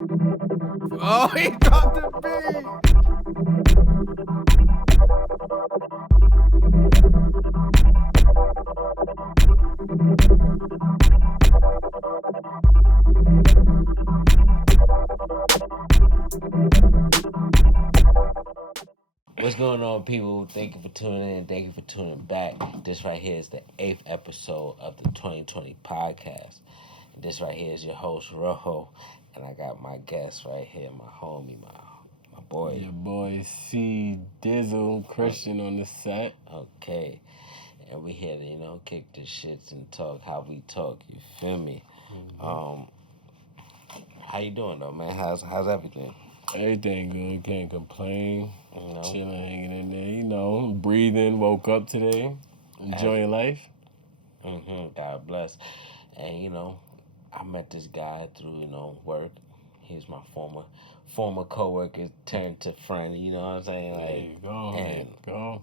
Oh, he dropped the What's going on, people? Thank you for tuning in. Thank you for tuning back. This right here is the 8th episode of the 2020 podcast. And this right here is your host, Rojo. And I got my guest right here, my homie, my boy. Your boy C Dizzle Christian on the set. Okay. And we here to, kick the shits and talk how we talk. You feel me? Mm-hmm. How you doing, though, man? How's everything? Everything good. Can't complain. Chilling, hanging in there. Breathing. Woke up today. Enjoying life. God bless. And, I met this guy through, work. He's my former coworker turned to friend. You know what I'm saying? Like, there you go.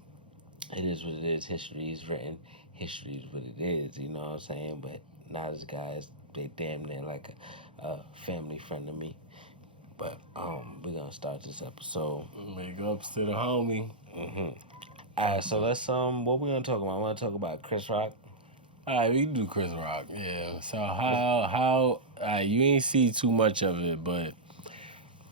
It is what it is. History is written. History is what it is. You know what I'm saying? But now this guy is they damn near like a family friend to me. But we're gonna start this episode. Big ups to the homie. Alright, so let's what we gonna talk about? I wanna talk about Chris Rock. Alright, we can do Chris Rock, yeah. So how you ain't see too much of it, but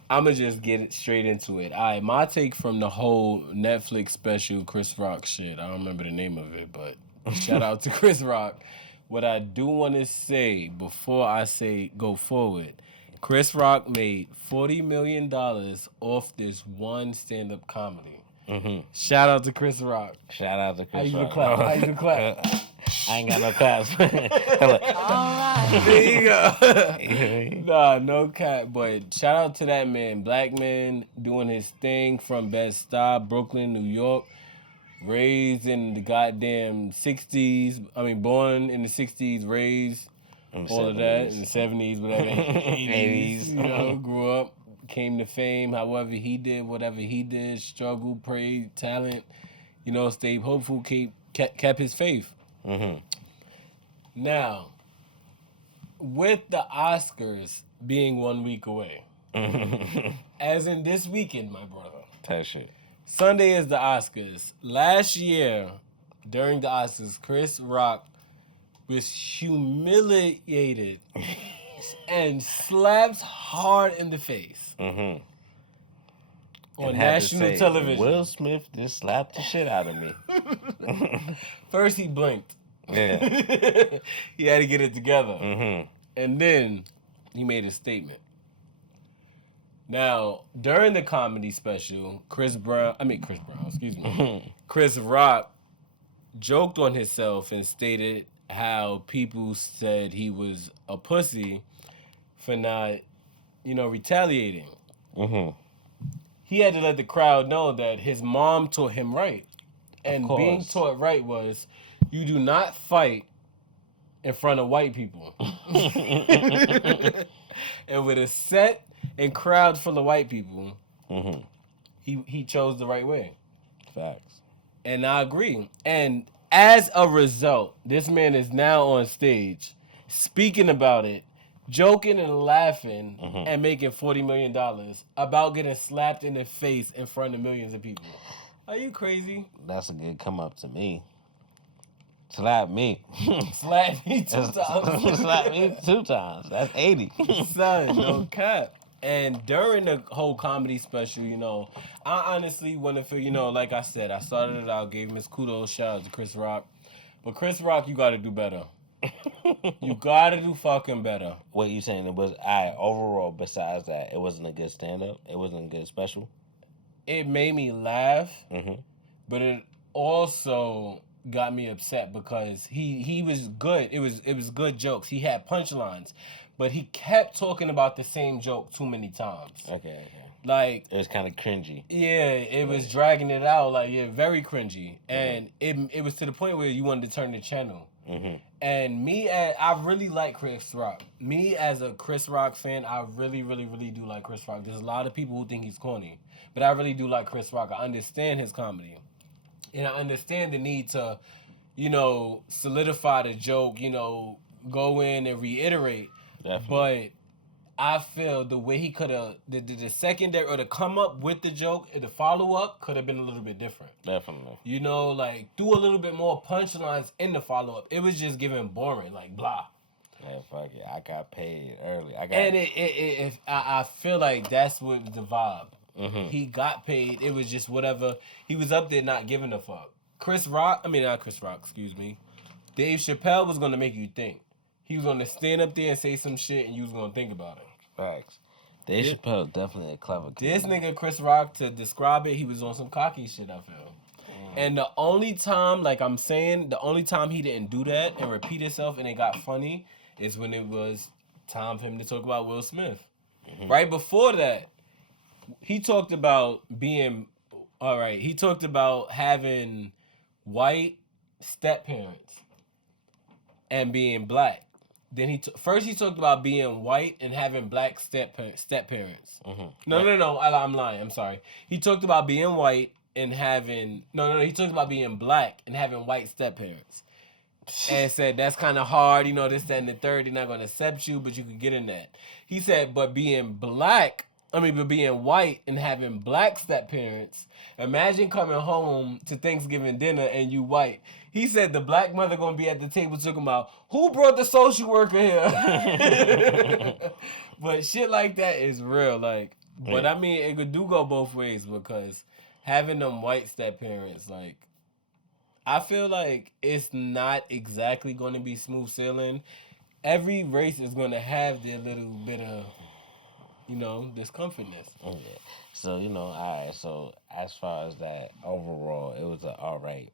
I'ma just get it straight into it. Alright, my take from the whole Netflix special Chris Rock shit. I don't remember the name of it, but shout out to Chris Rock. What I do wanna say before I say go forward, Chris Rock made $40 million off this one stand-up comedy. Shout out to Chris Rock. Shout out to Chris Rock. How you gonna clap? I ain't got no claps. Alright, there you go. Nah, no cap. But shout out to that man. Black man doing his thing from Bed-Stuy, Brooklyn, New York. Raised in the goddamn 60s. I mean, born in the 60s, raised all of that in the 70s, whatever, 80s. Grew up, came to fame, however he did, whatever he did, struggled, prayed, talent, stayed hopeful, kept his faith. Now, with the Oscars being 1 week away, as in this weekend, my brother. That shit. Sunday is the Oscars. Last year, during the Oscars, Chris Rock was humiliated and slapped hard in the face on national television. Will Smith just slapped the shit out of me. First, he blinked. Yeah. He had to get it together. And then he made a statement. Now, during the comedy special, Chris Rock joked on himself and stated how people said he was a pussy for not, retaliating. He had to let the crowd know that his mom taught him right. And being taught right was, you do not fight in front of white people. And with a set and crowd full of white people, he chose the right way. Facts. And I agree. And as a result, this man is now on stage speaking about it, joking and laughing, and making $40 million about getting slapped in the face in front of millions of people. Are you crazy? That's a good come up to me. Slap me. Slap me 2 times. Slap me 2 times. That's 80. Son, no cap. And during the whole comedy special, I honestly want to feel, like I said, I started it out, gave him his kudos, shout out to Chris Rock. But Chris Rock, you got to do better. You got to do fucking better. What you saying? It was, overall, besides that, it wasn't a good stand-up? It wasn't a good special? It made me laugh, but it also got me upset because he was good. It was good jokes. He had punchlines. But he kept talking about the same joke too many times. Okay. Like, it was kind of cringy. Yeah, it was dragging it out. Like, very cringy. And it was to the point where you wanted to turn the channel. And I really like Chris Rock. Me as a Chris Rock fan, I really, really, really do like Chris Rock. There's a lot of people who think he's corny. But I really do like Chris Rock. I understand his comedy. And I understand the need to, solidify the joke, go in and reiterate. Definitely. But I feel the way he could have the secondary or the come up with the joke, the follow up could have been a little bit different. Definitely. You know, like do a little bit more punchlines in the follow up. It was just giving boring, like blah. Yeah, fuck it. I got paid early. I feel like that's what the vibe. Mm-hmm. He got paid. It was just whatever. He was up there not giving a fuck. Not Chris Rock, excuse me. Dave Chappelle was gonna make you think. He was gonna stand up there and say some shit, and you was gonna think about it. Facts. Dave Chappelle is definitely a clever kid. This nigga Chris Rock, to describe it, he was on some cocky shit, I feel. And the only time, like I'm saying, the only time he didn't do that and repeat himself and it got funny is when it was time for him to talk about Will Smith. Mm-hmm. Right before that, he talked about he talked about having white step parents and being black. Then first he talked about being white and having black step parents. Mm-hmm. No, I'm lying. I'm sorry. He talked about being white and having he talked about being black and having white step parents. And said that's kind of hard, you know, this, that, and the third. They're not gonna accept you, but you could get in that. He said, but being white and having black step parents. Imagine coming home to Thanksgiving dinner and you white. He said the black mother gonna be at the table talking about who brought the social worker here. But shit like that is real, like. But I mean, it could go both ways because having them white step parents, like, I feel like it's not exactly going to be smooth sailing. Every race is going to have their little bit of, you know, discomfortness. Yeah. So, you know, all right. So, as far as that, overall, it was all right.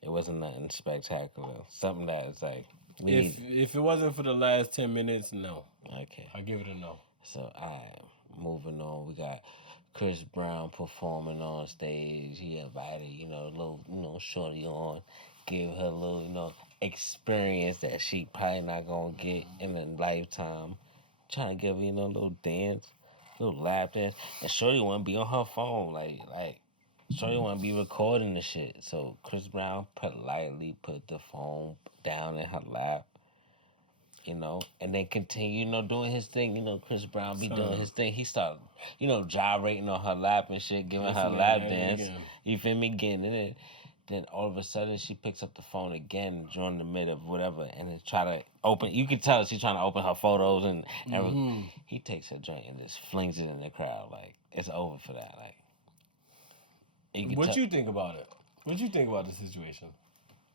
It wasn't nothing spectacular. Something that is like... If it wasn't for the last 10 minutes, no. Okay. I'll give it a no. So, all right. Moving on. We got Chris Brown performing on stage. He invited, you know, little, shorty on. Give her a little, experience that she probably not going to get in a lifetime. Trying to give her, a little dance. Little lap dance. And shorty want to be on her phone. Like, shorty want to be recording the shit. So Chris Brown politely put the phone down in her lap. And then continue, doing his thing. Chris Brown be doing his thing. He started, gyrating on her lap and shit, giving her a lap dance. Again. You feel me? Getting in it. Then all of a sudden, she picks up the phone again during the mid of whatever, and then try to open. You can tell she's trying to open her photos, and he takes her joint and just flings it in the crowd. Like, it's over for that. Like, you think about it? What you think about the situation?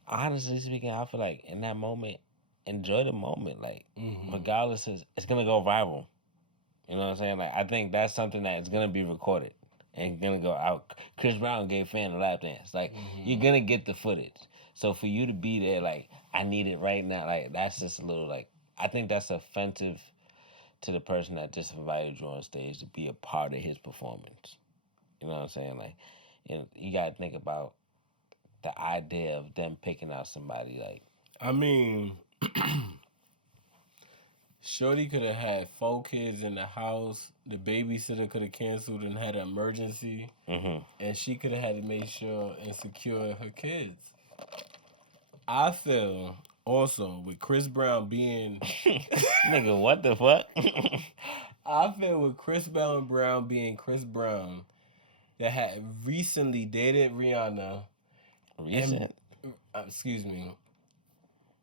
Honestly speaking, I feel like in that moment, enjoy the moment. Like, regardless, it's gonna go viral. You know what I'm saying? Like, I think that's something that is gonna be recorded and gonna go out. Chris Brown gave Fan a lap dance. Like, you're gonna get the footage. So for you to be there, like, I need it right now. Like, that's just a little, like, I think that's offensive to the person that just invited you on stage to be a part of his performance. You know what I'm saying? Like, you gotta think about the idea of them picking out somebody. Like, I mean, shorty could have had 4 kids in the house. The babysitter could have canceled and had an emergency. And she could have had to make sure and secure her kids. I feel also with Chris Brown being... Nigga, what the fuck? I feel with Chris Brown being Chris Brown that had recently dated Rihanna. Excuse me.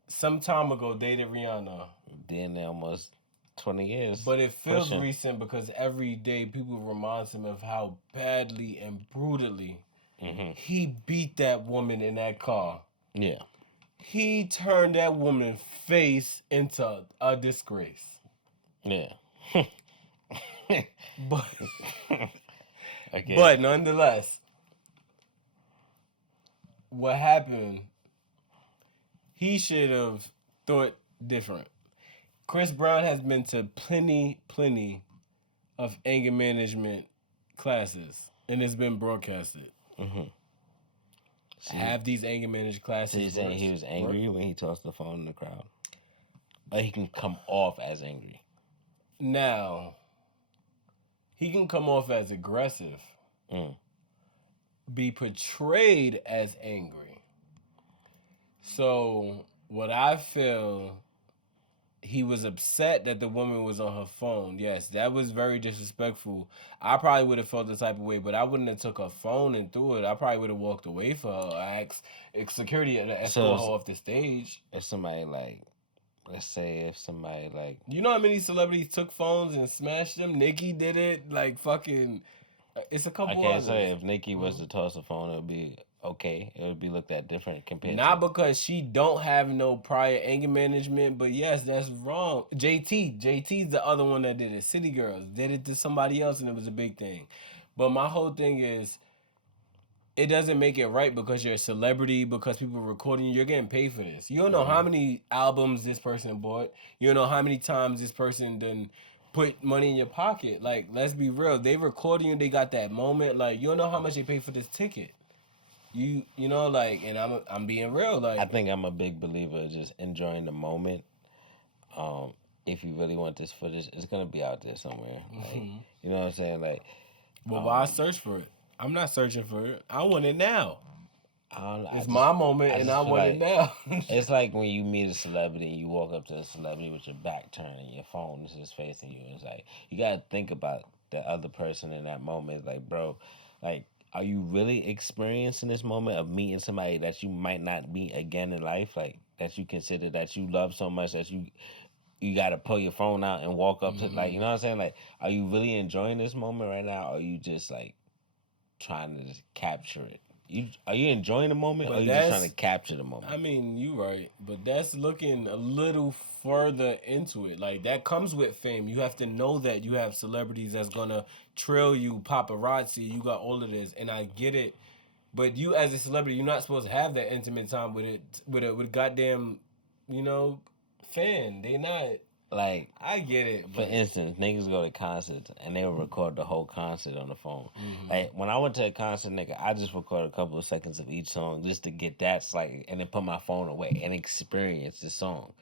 Some time ago dated Rihanna. Been there almost 20 years. But it feels recent because every day people remind him of how badly and brutally he beat that woman in that car. Yeah. He turned that woman's face into a disgrace. Yeah. But nonetheless, what happened, he should have thought different. Chris Brown has been to plenty of anger management classes, and it's been broadcasted. Have these anger management classes. So you're saying he was angry when he tossed the phone in the crowd? Or he can come off as angry? Now, he can come off as aggressive. Be portrayed as angry. So, what I feel he was upset that the woman was on her phone. Yes, that was very disrespectful. I probably would have felt the type of way, but I wouldn't have took her phone and threw it. I probably would have walked away for her. I asked security to escort her off the stage. If somebody like, let's say if somebody like, you know how many celebrities took phones and smashed them? Nicki did it. Like fucking, it's a couple. I can't others. say if Nicki was to toss a phone, it would be okay. It would be looked at different compared Not to. because she don't have no prior anger management, but yes, that's wrong. JT's the other one that did it. City Girls did it to somebody else, and it was a big thing. But my whole thing is, it doesn't make it right because you're a celebrity, because people are recording you. You're getting paid for this. You don't know how many albums this person bought. You don't know how many times this person done put money in your pocket. Like, let's be real. They recording you. They got that moment. Like, you don't know how much they paid for this ticket. You know, like, and I'm being real. Like, I think I'm a big believer of just enjoying the moment. If you really want this footage, it's gonna be out there somewhere. Like, you know what I'm saying? Like, well, why search for it? I'm not searching for it. I want it now. It's my moment, and I want it now. It's like when you meet a celebrity and you walk up to the celebrity with your back turned and your phone is just facing you. It's like, you gotta think about the other person in that moment. It's like, bro, like, are you really experiencing this moment of meeting somebody that you might not meet again in life? Like, that you consider, that you love so much that you got to pull your phone out and walk up to, like, you know what I'm saying? Like, are you really enjoying this moment right now? Or are you just like trying to just capture it? Are you enjoying the moment, or are you just trying to capture the moment? I mean, you right, but that's looking a little further into it. Like, that comes with fame. You have to know that you have celebrities that's gonna trail you, paparazzi. You got all of this, and I get it. But you, as a celebrity, you're not supposed to have that intimate time with it, with goddamn, you know, fan. They not. Like, I get it. For instance, niggas go to concerts and they will record the whole concert on the phone. Like, when I went to a concert, nigga, I just recorded a couple of seconds of each song just to get that, like, and then put my phone away and experience the song.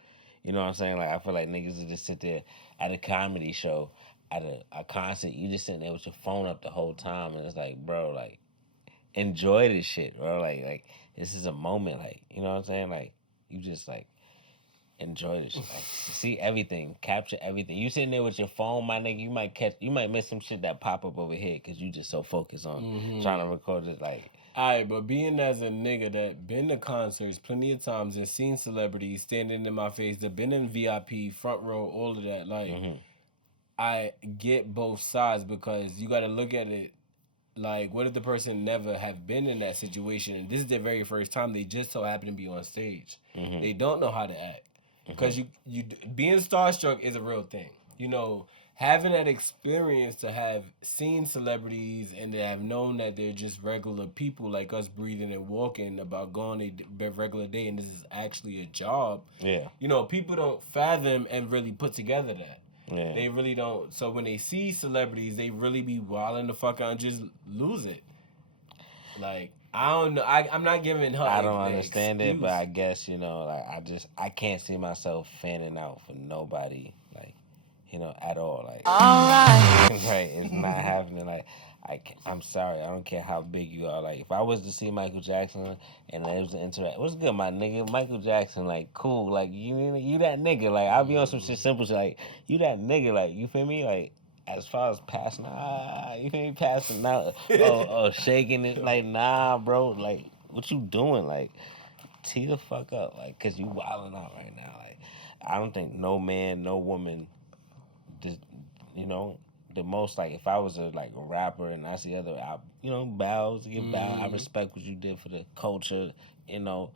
You know what I'm saying? Like, I feel like niggas would just sit there at a comedy show, at a concert, you just sitting there with your phone up the whole time, and it's like, bro, like, enjoy this shit, bro. Like, this is a moment, like, you know what I'm saying? Like, you just, like, enjoy this shit. Like, see everything, capture everything. You sitting there with your phone, my nigga, you might miss some shit that pop up over here because you just so focused on trying to record it. Like, alright, but being as a nigga that been to concerts plenty of times and seen celebrities standing in my face, that been in VIP, front row, all of that, like, I get both sides, because you got to look at it like, what if the person never have been in that situation and this is their very first time? They just so happen to be on stage. They don't know how to act. Because you being starstruck is a real thing. You know, having that experience to have seen celebrities and to have known that they're just regular people like us, breathing and walking, about going a regular day, and this is actually a job. yeah, You know, people don't fathom and really put together that. yeah. They really don't. So when they see celebrities, they really be wilding the fuck out and just lose it. Like, I don't know. I'm not giving her. I don't understand it, but I guess, you know, like, I can't see myself fanning out for nobody, like, you know, at all. Like, all right, right, it's not happening. Like, I'm sorry, I don't care how big you are. Like, if I was to see Michael Jackson and there was an interact, what's good, my nigga? Michael Jackson, like, cool, like, you that nigga. Like, I'll be on some shit simple, shit, like, you that nigga, like, you feel me? Like, as far as passing, you feel me? Passing out, shaking it, like, nah, bro, like, what you doing? Like, tee the fuck up, like, cause you wilding out right now. Like, I don't think no man, no woman, just, you know, the most, like, if I was a rapper and I see other, bows, give bow. I respect what you did for the culture, you know,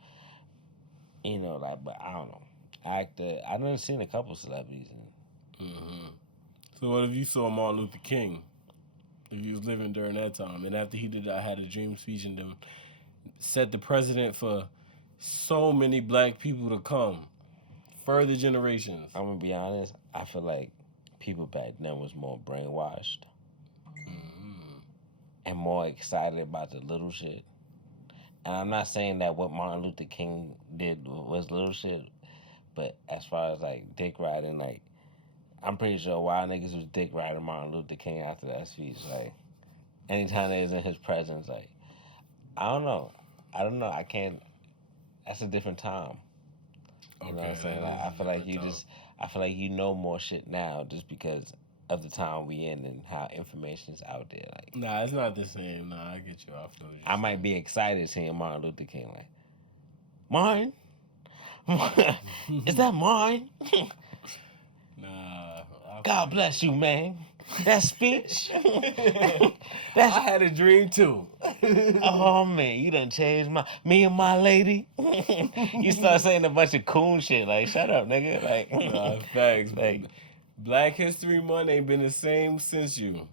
like, but I don't know. I done seen a couple celebrities. So what if you saw Martin Luther King, if he was living during that time, and after he did I Had a Dream speech and them set the precedent for so many black people to come, further generations? I'm gonna be honest, I feel like people back then was more brainwashed and more excited about the little shit. And I'm not saying that what Martin Luther King did was little shit, but as far as, like, dick riding, like, I'm pretty sure wild niggas was dick riding Martin Luther King after that speech. Like, anytime they was in his presence, like, I don't know. I can't. That's a different time. You know what I'm saying? Like, I feel like you know more shit now just because of the time we in and how information's out there. Like, nah, it's not the same. Nah, I get you. I feel you. I might be excited seeing Martin Luther King. Like, mine? Is that mine? Nah. God bless you, man. That speech. I had a dream too. Oh man, you done changed me and my lady. You start saying a bunch of cool shit. Like, shut up, nigga. Like, nah, facts. like, Black History Month ain't been the same since you.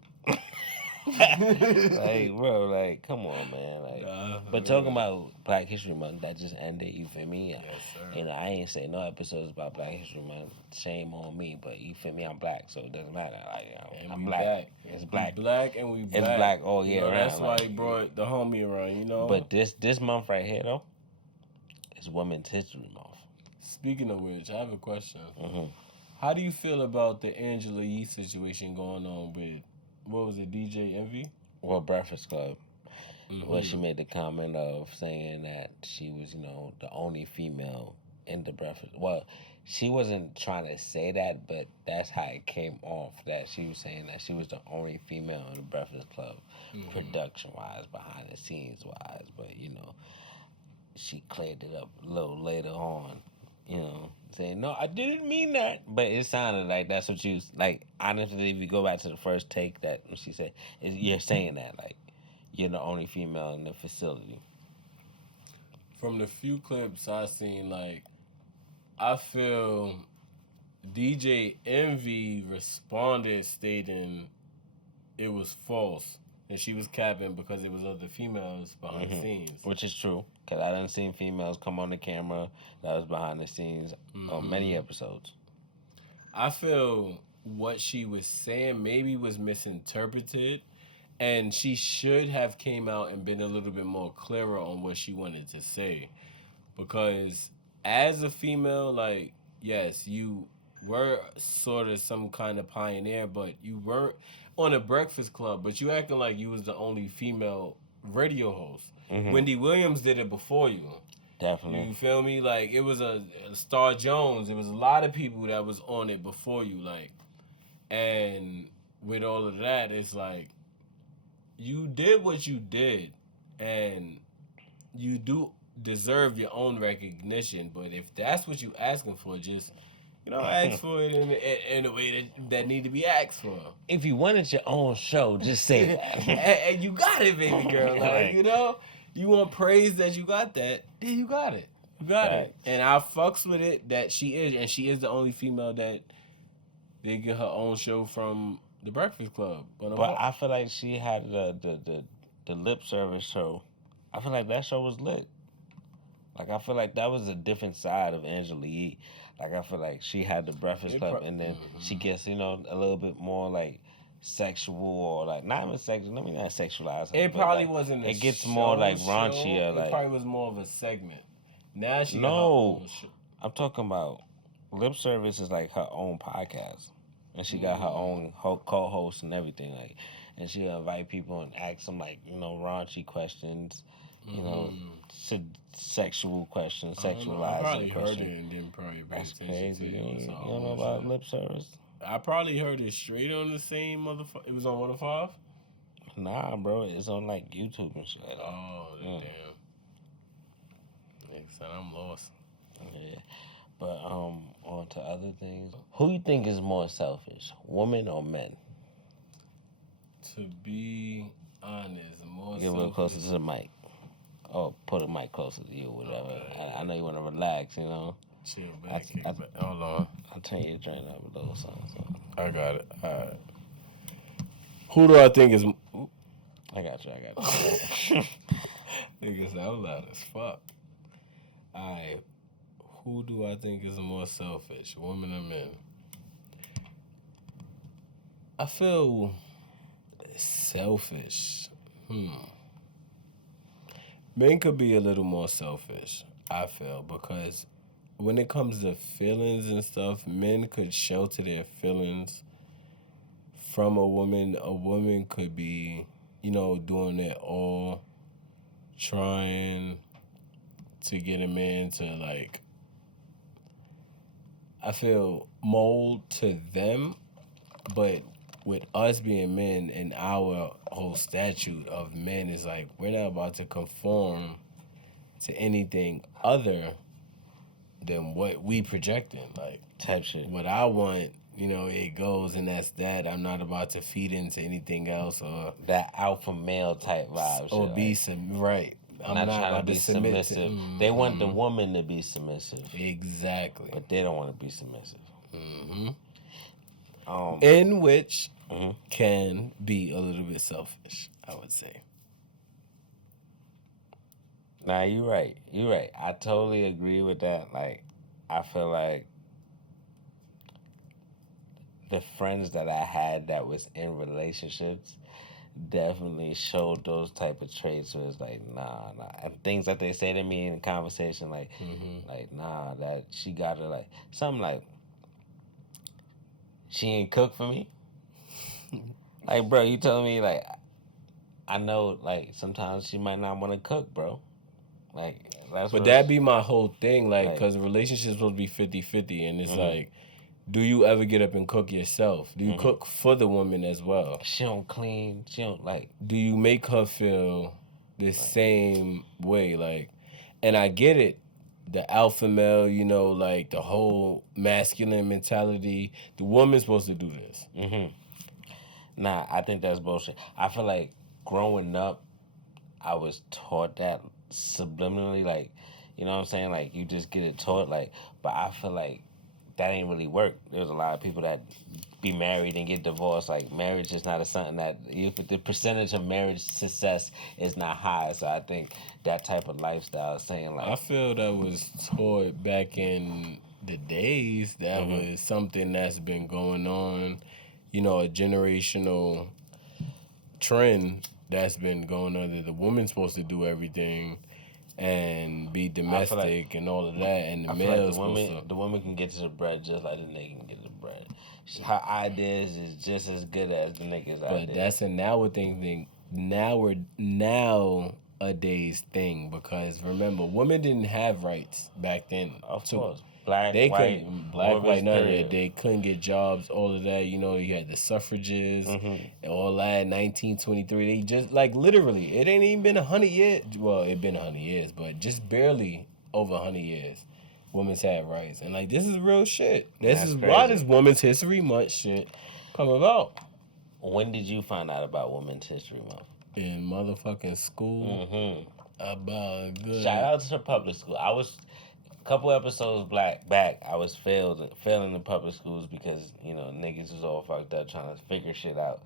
like, bro, like, come on, man. Like, but talking real. about Black History Month, that just ended. You feel me? Yes, sir. You know, I ain't say no episodes about Black History Month. Shame on me, but you feel me? I'm black, so it doesn't matter. Like, you know, And I'm we black. back. It's black. We black and we black. It's black all year round. That's why like, he brought the homie around. You know. But this month right here though, is Women's History Month. Speaking of which, I have a question. Mm-hmm. How do you feel about the Angela Yee situation going on with, what was it, DJ Envy? Well, Breakfast Club. Mm-hmm. Where she made the comment of saying that she was, you know, the only female in the Breakfast. Well, she wasn't trying to say that, but that's how it came off. That she was saying that she was the only female in the Breakfast Club, production-wise, behind the scenes-wise. But you know, she cleared it up a little later on. You know, saying no, I didn't mean that, but it sounded like that's what you like. Honestly, if you go back to the first take, that she said, you're saying that like you're the only female in the facility. From the few clips I seen, like, I feel DJ Envy responded stating it was false and she was capping because it was other females behind the scenes. Which is true, because I done seen females come on the camera that was behind the scenes on many episodes. I feel what she was saying maybe was misinterpreted, and she should have came out and been a little bit more clearer on what she wanted to say. Because as a female, like, yes, you were sort of some kind of pioneer, but you weren't on a Breakfast Club, but you acting like you was the only female radio host. Wendy Williams did it before you. Definitely. You feel me? Like, it was a Star Jones. It was a lot of people that was on it before you. Like, and with all of that, it's like, you did what you did, and you do deserve your own recognition. But if that's what you asking for, just, you know, ask for it in a way that need to be asked for. If you wanted your own show, just say that. And you got it, baby girl. Like, Right. you know, you want praise that you got that, then you got it. You got it. And I fucks with it that she is, and she is the only female that did get her own show from the Breakfast Club. But I feel like she had the lip service show. I feel like that show was lit. Like, I feel like that was a different side of Angela Yee. Like, I feel like she had the Breakfast Club, and then she gets, you know, a little bit more, like, sexual, or, like, not even sexual. Let me not sexualize her. It probably like, wasn't a it gets show, more, like, raunchier. Like, it probably was more of a segment. Now she got her no, own show. I'm talking about lip service is, like, her own podcast. And she got her own co-host and everything. Like, and she'll invite people and ask them, like, you know, raunchy questions. You know, sexual questions, sexualizing I probably questions. heard it and didn't probably pay That's attention crazy. to it. You don't know about lip service? I probably heard it straight on the same motherfucker. It was on 105? Nah, bro. It's on, like, YouTube and shit. Oh, damn. Nigga said I'm lost. Yeah. But, on to other things. Who you think is more selfish, women or men? To be honest, more Get a little closer to the mic. Oh, put a mic closer to you, whatever. I know you want to relax, you know. Chill back, hold on. I'll turn your drain up a little something. I got it. All right. Who do I think is... I got you. Nigga said I'm loud as fuck. All right. Who do I think is more selfish, women or men? I feel selfish. Men could be a little more selfish, I feel, because when it comes to feelings and stuff, men could shelter their feelings from a woman. A woman could be, you know, doing it all, trying to get a man to, like, I feel, mold to them, but with us being men and our whole statute of men is like we're not about to conform to anything other than what we projecting. Like type shit. what I want, it goes and that's that. I'm not about to feed into anything else or that alpha male type vibe. or shit, be like, right. I'm not trying about to be submit submissive. to, They want the woman to be submissive. Exactly. But they don't want to be submissive. In which can be a little bit selfish, I would say. Nah, you're right. You're right. I totally agree with that. Like, I feel like the friends that I had that was in relationships definitely showed those type of traits where it's like, nah. And things that they say to me in conversation, like, nah, that she gotta, like, something like, she ain't cook for me. Like, bro, you telling me, like, I know, like, sometimes she might not want to cook, bro. Like, that's but that be my whole thing, like, because like, the relationship's supposed to be 50-50, and it's like, do you ever get up and cook yourself? Do you cook for the woman as well? She don't clean. She don't, like... Do you make her feel the same way? Like, and I get it. The alpha male, like, the whole masculine mentality. The woman's supposed to do this. Nah, I think that's bullshit. I feel like growing up, I was taught that subliminally, like, you know what I'm saying? Like, you just get it taught, like, but I feel like that ain't really work. There's a lot of people that be married and get divorced. Like, marriage is not something that the percentage of marriage success is not high. So I think that type of lifestyle is saying, like, I feel that was taught back in the days. That was something that's been going on, a generational trend that's been going on, that the woman's supposed to do everything and be domestic and all of that, and the male's supposed to... The woman can get to the bread just like the nigga can get to the bread. Her ideas is just as good as the nigga's ideas. But that's a nowadays thing, because remember, women didn't have rights back then. Of course. Black, white, none of that. They couldn't get jobs, all of that. You had the suffrages and all that. 1923. They just, like, literally, it ain't even been 100 years. Well, it been 100 years, but just barely over 100 years. Women's had rights, and, like, this is real shit. This is why this Women's History Month shit come about. When did you find out about Women's History Month? In motherfucking school. About good. Shout out to the public school. I was a couple episodes back. I was failing the public schools because niggas was all fucked up trying to figure shit out.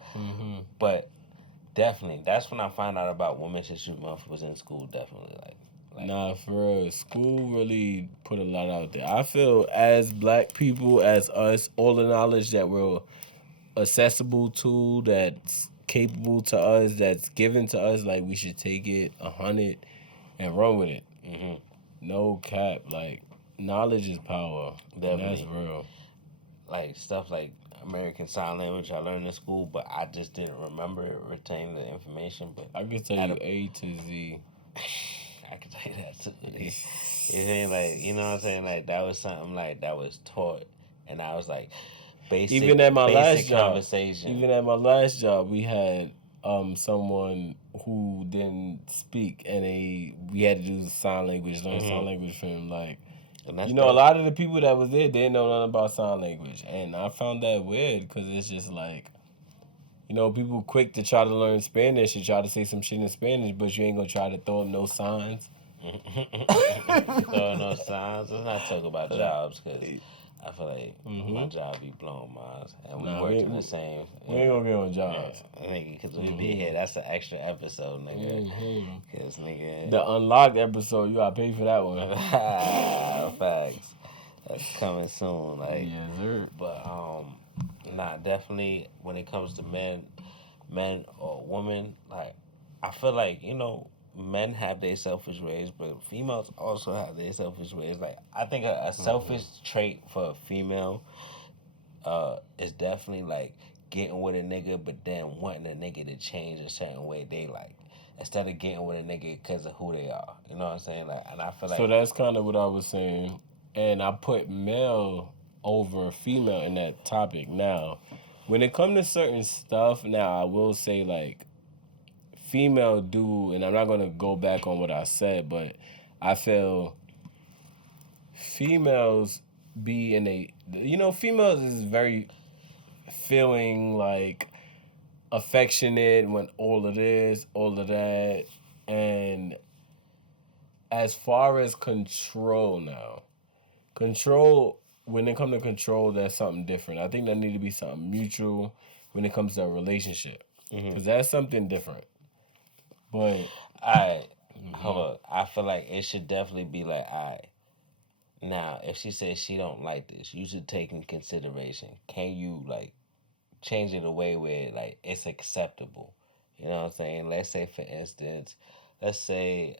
But definitely, that's when I found out about Women's History Month. Was in school, definitely. Like, nah, for real. School really put a lot out there. I feel as black people, as us, all the knowledge that we're accessible to, that's capable to us, that's given to us, like, we should take it 100 and run with it. No cap. Like, knowledge is power. Definitely. That's real. Like, stuff like American Sign Language I learned in school, but I just didn't remember it, retain the information. But I can tell you A to Z. I can tell you that too. It ain't like, you know what I'm saying? Like, that was something like that was taught, and I was like, basic. Even at my last job, we had someone who didn't speak, and we had to do sign language, learn sign language for him. Like, a lot of the people that was there didn't know nothing about sign language, and I found that weird because it's just like, people quick to try to learn Spanish and try to say some shit in Spanish, but you ain't gonna try to throw up no signs. Throw no signs. Let's not talk about jobs, because I feel like my job be blowing minds, and we work in the same. We ain't gonna get on jobs, nigga, because we be here. That's an extra episode, nigga. Because nigga, the unlocked episode, you gotta pay for that one. Facts. That's coming soon, like. Yes, sir. But definitely when it comes to men or women, like, I feel like men have their selfish ways, but females also have their selfish ways. Like, I think a selfish trait for a female is definitely, like, getting with a nigga, but then wanting a nigga to change a certain way they like, instead of getting with a nigga because of who they are. You know what I'm saying? Like, and I feel like, so that's kind of what I was saying, and I put male over a female in that topic. Now, when it comes to certain stuff, now I will say like female do, and I'm not gonna go back on what I said, but I feel females be in a, females is very feeling like affectionate when all of this, all of that, and as far as control now, control, when it comes to control, that's something different. I think that need to be something mutual when it comes to a relationship, because that's something different. But Alright, hold on. I feel like it should definitely be like, alright. Now, if she says she don't like this, you should take in consideration. Can you like change it away where like it's acceptable? You know what I'm saying? Let's say, for instance, let's say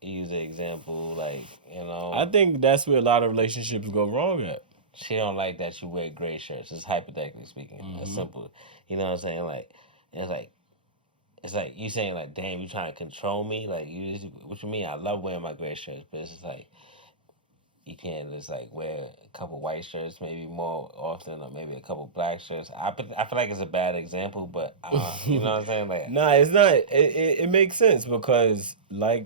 use an example like I think that's where a lot of relationships go wrong at. she don't like that you wear gray shirts. It's hypothetically speaking, it's simple. You know what I'm saying? Like it's like you saying like, damn, you trying to control me? Like what you mean? I love wearing my gray shirts, but it's just like you can't just like wear a couple white shirts maybe more often, or maybe a couple black shirts. I feel like it's a bad example, but you know what I'm saying? Like, nah, it's not. It makes sense because cause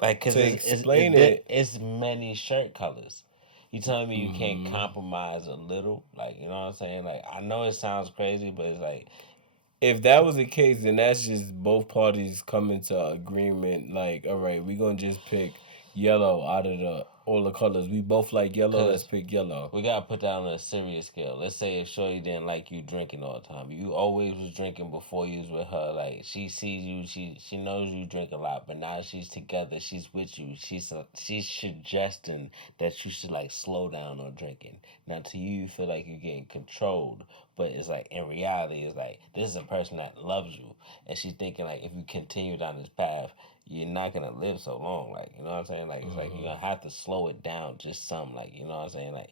to explain it, it's many shirt colors. You telling me you can't compromise a little? Like, you know what I'm saying? Like, I know it sounds crazy, but it's like, if that was the case, then that's just both parties coming to agreement. Like, all right, we gonna just pick yellow out of all the colors. We both like yellow. Let's pick yellow. we gotta put that on a serious scale. Let's say if Shorty didn't like you drinking all the time, you always was drinking before you was with her. Like, she sees you, she knows you drink a lot, but now she's together, she's with you. She's suggesting that you should like slow down on drinking. Now, to you feel like you're getting controlled, but it's like in reality, it's like this is a person that loves you, and she's thinking like if you continue down this path, you're not gonna live so long. Like, you know what I'm saying? Like, it's like you're gonna have to slow it down just some. Like, you know what I'm saying? Like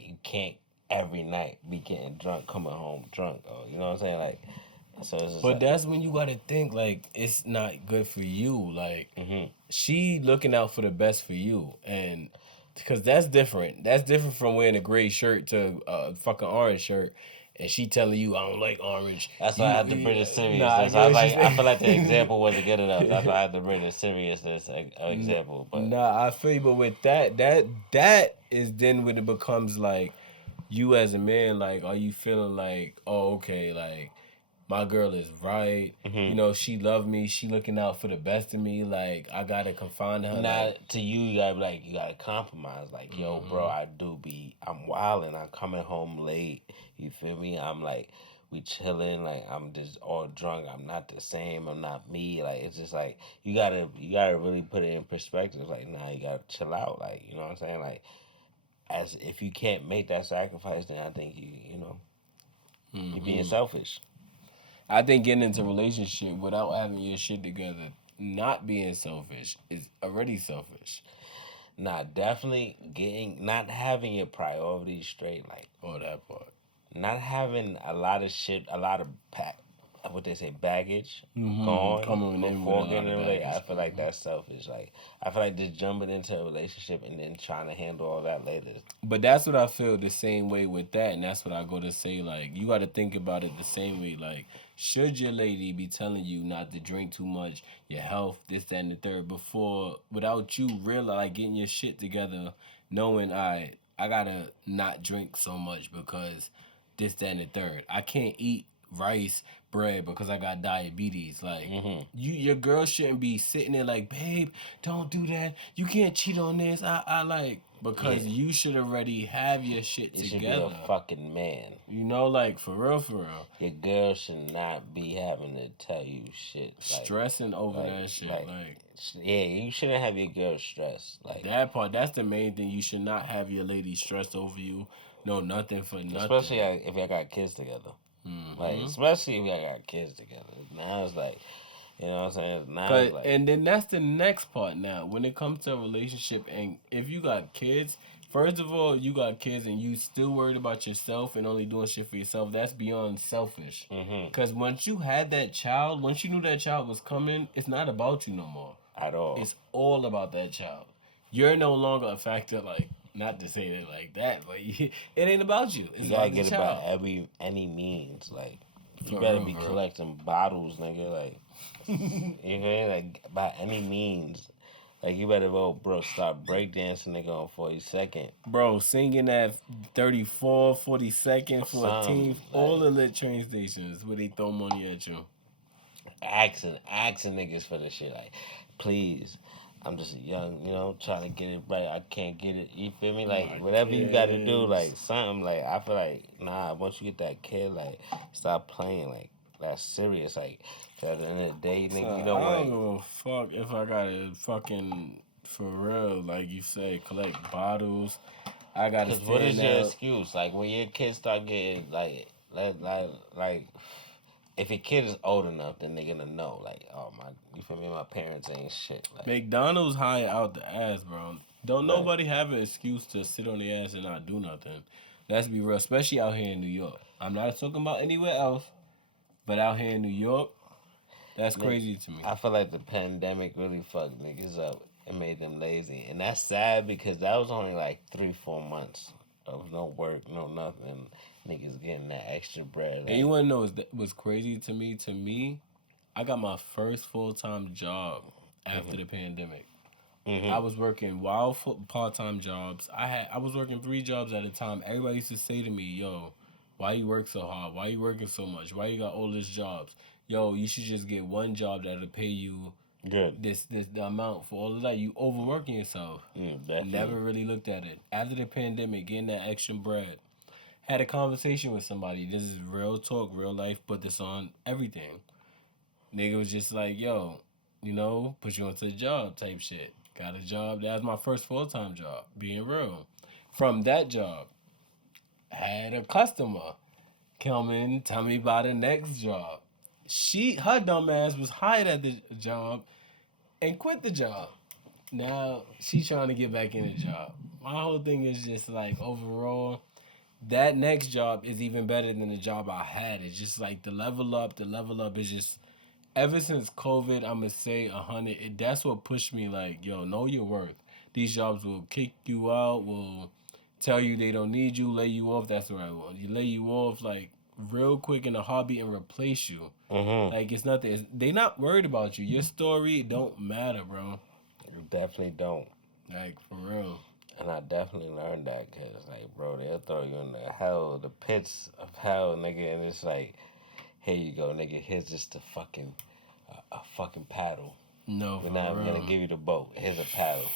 you can't every night be getting drunk, coming home drunk, or you know what I'm saying? Like, so it's just But like, that's when you gotta think like it's not good for you. Like she looking out for the best for you, and because that's different. That's different from wearing a gray shirt to a fucking orange shirt. And she telling you I don't like orange. that's why I had to bring the seriousness. Nah, I was like, I feel like the example wasn't good enough. That's why I had to bring the seriousness example. But nah, I feel you. But with that is then when it becomes like you as a man. Like, are you feeling like, oh, okay, like my girl is right. She love me. She looking out for the best of me. Like, I gotta confine her. now, Like, to you, you gotta be like, you gotta compromise. Like, yo, bro, I'm wilding. I'm coming home late. You feel me? I'm like, we chilling. Like, I'm just all drunk. I'm not the same. I'm not me. Like, it's just like you gotta really put it in perspective. Like, nah, you gotta chill out. Like, you know what I'm saying? Like, as if you can't make that sacrifice, then I think you being selfish. I think getting into a relationship without having your shit together, not being selfish, is already selfish. Nah, definitely not having your priorities straight. Like, Oh, that part. not having a lot of shit, a lot of what they say, baggage gone Coming in before with a lot getting of in a relationship. I baggage. feel like that's selfish. Like, I feel like just jumping into a relationship and then trying to handle all that later. But that's what I feel the same way with that, and that's what I go to say. Like, you got to think about it the same way. Like, should your lady be telling you not to drink too much, your health, this, that, and the third, before without you really like getting your shit together, knowing I gotta not drink so much because this, that, and the third. I can't eat rice bread because I got diabetes. Like, your girl shouldn't be sitting there like, babe, don't do that. You can't cheat on this. I like, because you should already have your shit You together. should be a fucking man. Like, for real, for real. Your girl should not be having to tell you shit. Like, stressing over that shit. Like, yeah, you shouldn't have your girl stressed. Like, that part, that's the main thing. You should not have your lady stressed over you. No, nothing for nothing. Especially if y'all got kids together. Like, especially if y'all got kids together. Now it's like, you know what I'm saying? Now it's like, and then that's the next part now. When it comes to a relationship, and if you got kids, first of all, you got kids and you still worried about yourself and only doing shit for yourself, that's beyond selfish. Because once you had that child, once you knew that child was coming, it's not about you no more. At all. It's all about that child. You're no longer a factor, like, Not to say it like that, but it ain't about you. It's You gotta about get the it by child. any means. Like, you For better real, be bro. collecting bottles, nigga. Like, you know, what I mean? Like, by any means. Like, you better go, bro, start breakdancing, nigga, on 42nd. Bro, singing at 34, 42nd, Something, 14th, all like, the lit train stations where they throw money at you. asking niggas for this shit. Like, please. I'm just young, trying to get it right. I can't get it. You feel me? Like, My whatever you got to do, kids. like, something. Like, I feel like, nah, once you get that kid, like, stop playing. Like, that's serious. Like, 'cause at the end of the day, nigga, you don't I don't want give a fuck if I gotta fucking, for real, like you said, collect bottles. I gotta Because what is stand your out. excuse? Like, when your kids start getting, like, if your kid is old enough, then they're gonna know, like, oh, you feel me? My parents ain't shit. Like, McDonald's high out the ass, bro. Don't right. nobody have an excuse to sit on the ass and not do nothing. Let's be real, especially out here in New York. I'm not talking about anywhere else, but out here in New York, that's crazy to me. I feel like the pandemic really fucked niggas up and made them lazy. And that's sad because that was only like 3-4 months of no work, no nothing. Niggas getting that extra bread. And you wanna know what's crazy to me? To me, I got my first full time job after the pandemic. I was working wild part time jobs. I was working 3 jobs at a time. Everybody used to say to me, "Yo, why you work so hard? Why you working so much? Why you got all these jobs? Yo, you should just get one job that'll pay you good. this the amount for all of that. You overworking yourself." Definitely. Never really looked at it. After the pandemic, getting that extra bread. Had a conversation with somebody. This is real talk, real life. Put this on everything. Nigga was just like, yo, put you onto the job type shit. Got a job. That was my first full time job, being real. From that job, had a customer come in, tell me about the next job. Her dumb ass was hired at the job and quit the job. Now she trying to get back in the job. My whole thing is just like overall, that next job is even better than the job I had. It's just like the level up. The level up is just ever since COVID. I'ma say 100. That's what pushed me. Like, yo, know your worth. These jobs will kick you out. Will tell you they don't need you. Lay you off. That's what I want. You lay you off like real quick in a hobby and replace you. Like it's nothing. They not worried about you. Your story don't matter, bro. You definitely don't. Like for real. And I definitely learned that because, like, bro, they'll throw you in the pits of hell, nigga, and it's like, here you go, nigga. Here's just a fucking paddle. No, We're not even gonna give you the boat. Here's a paddle.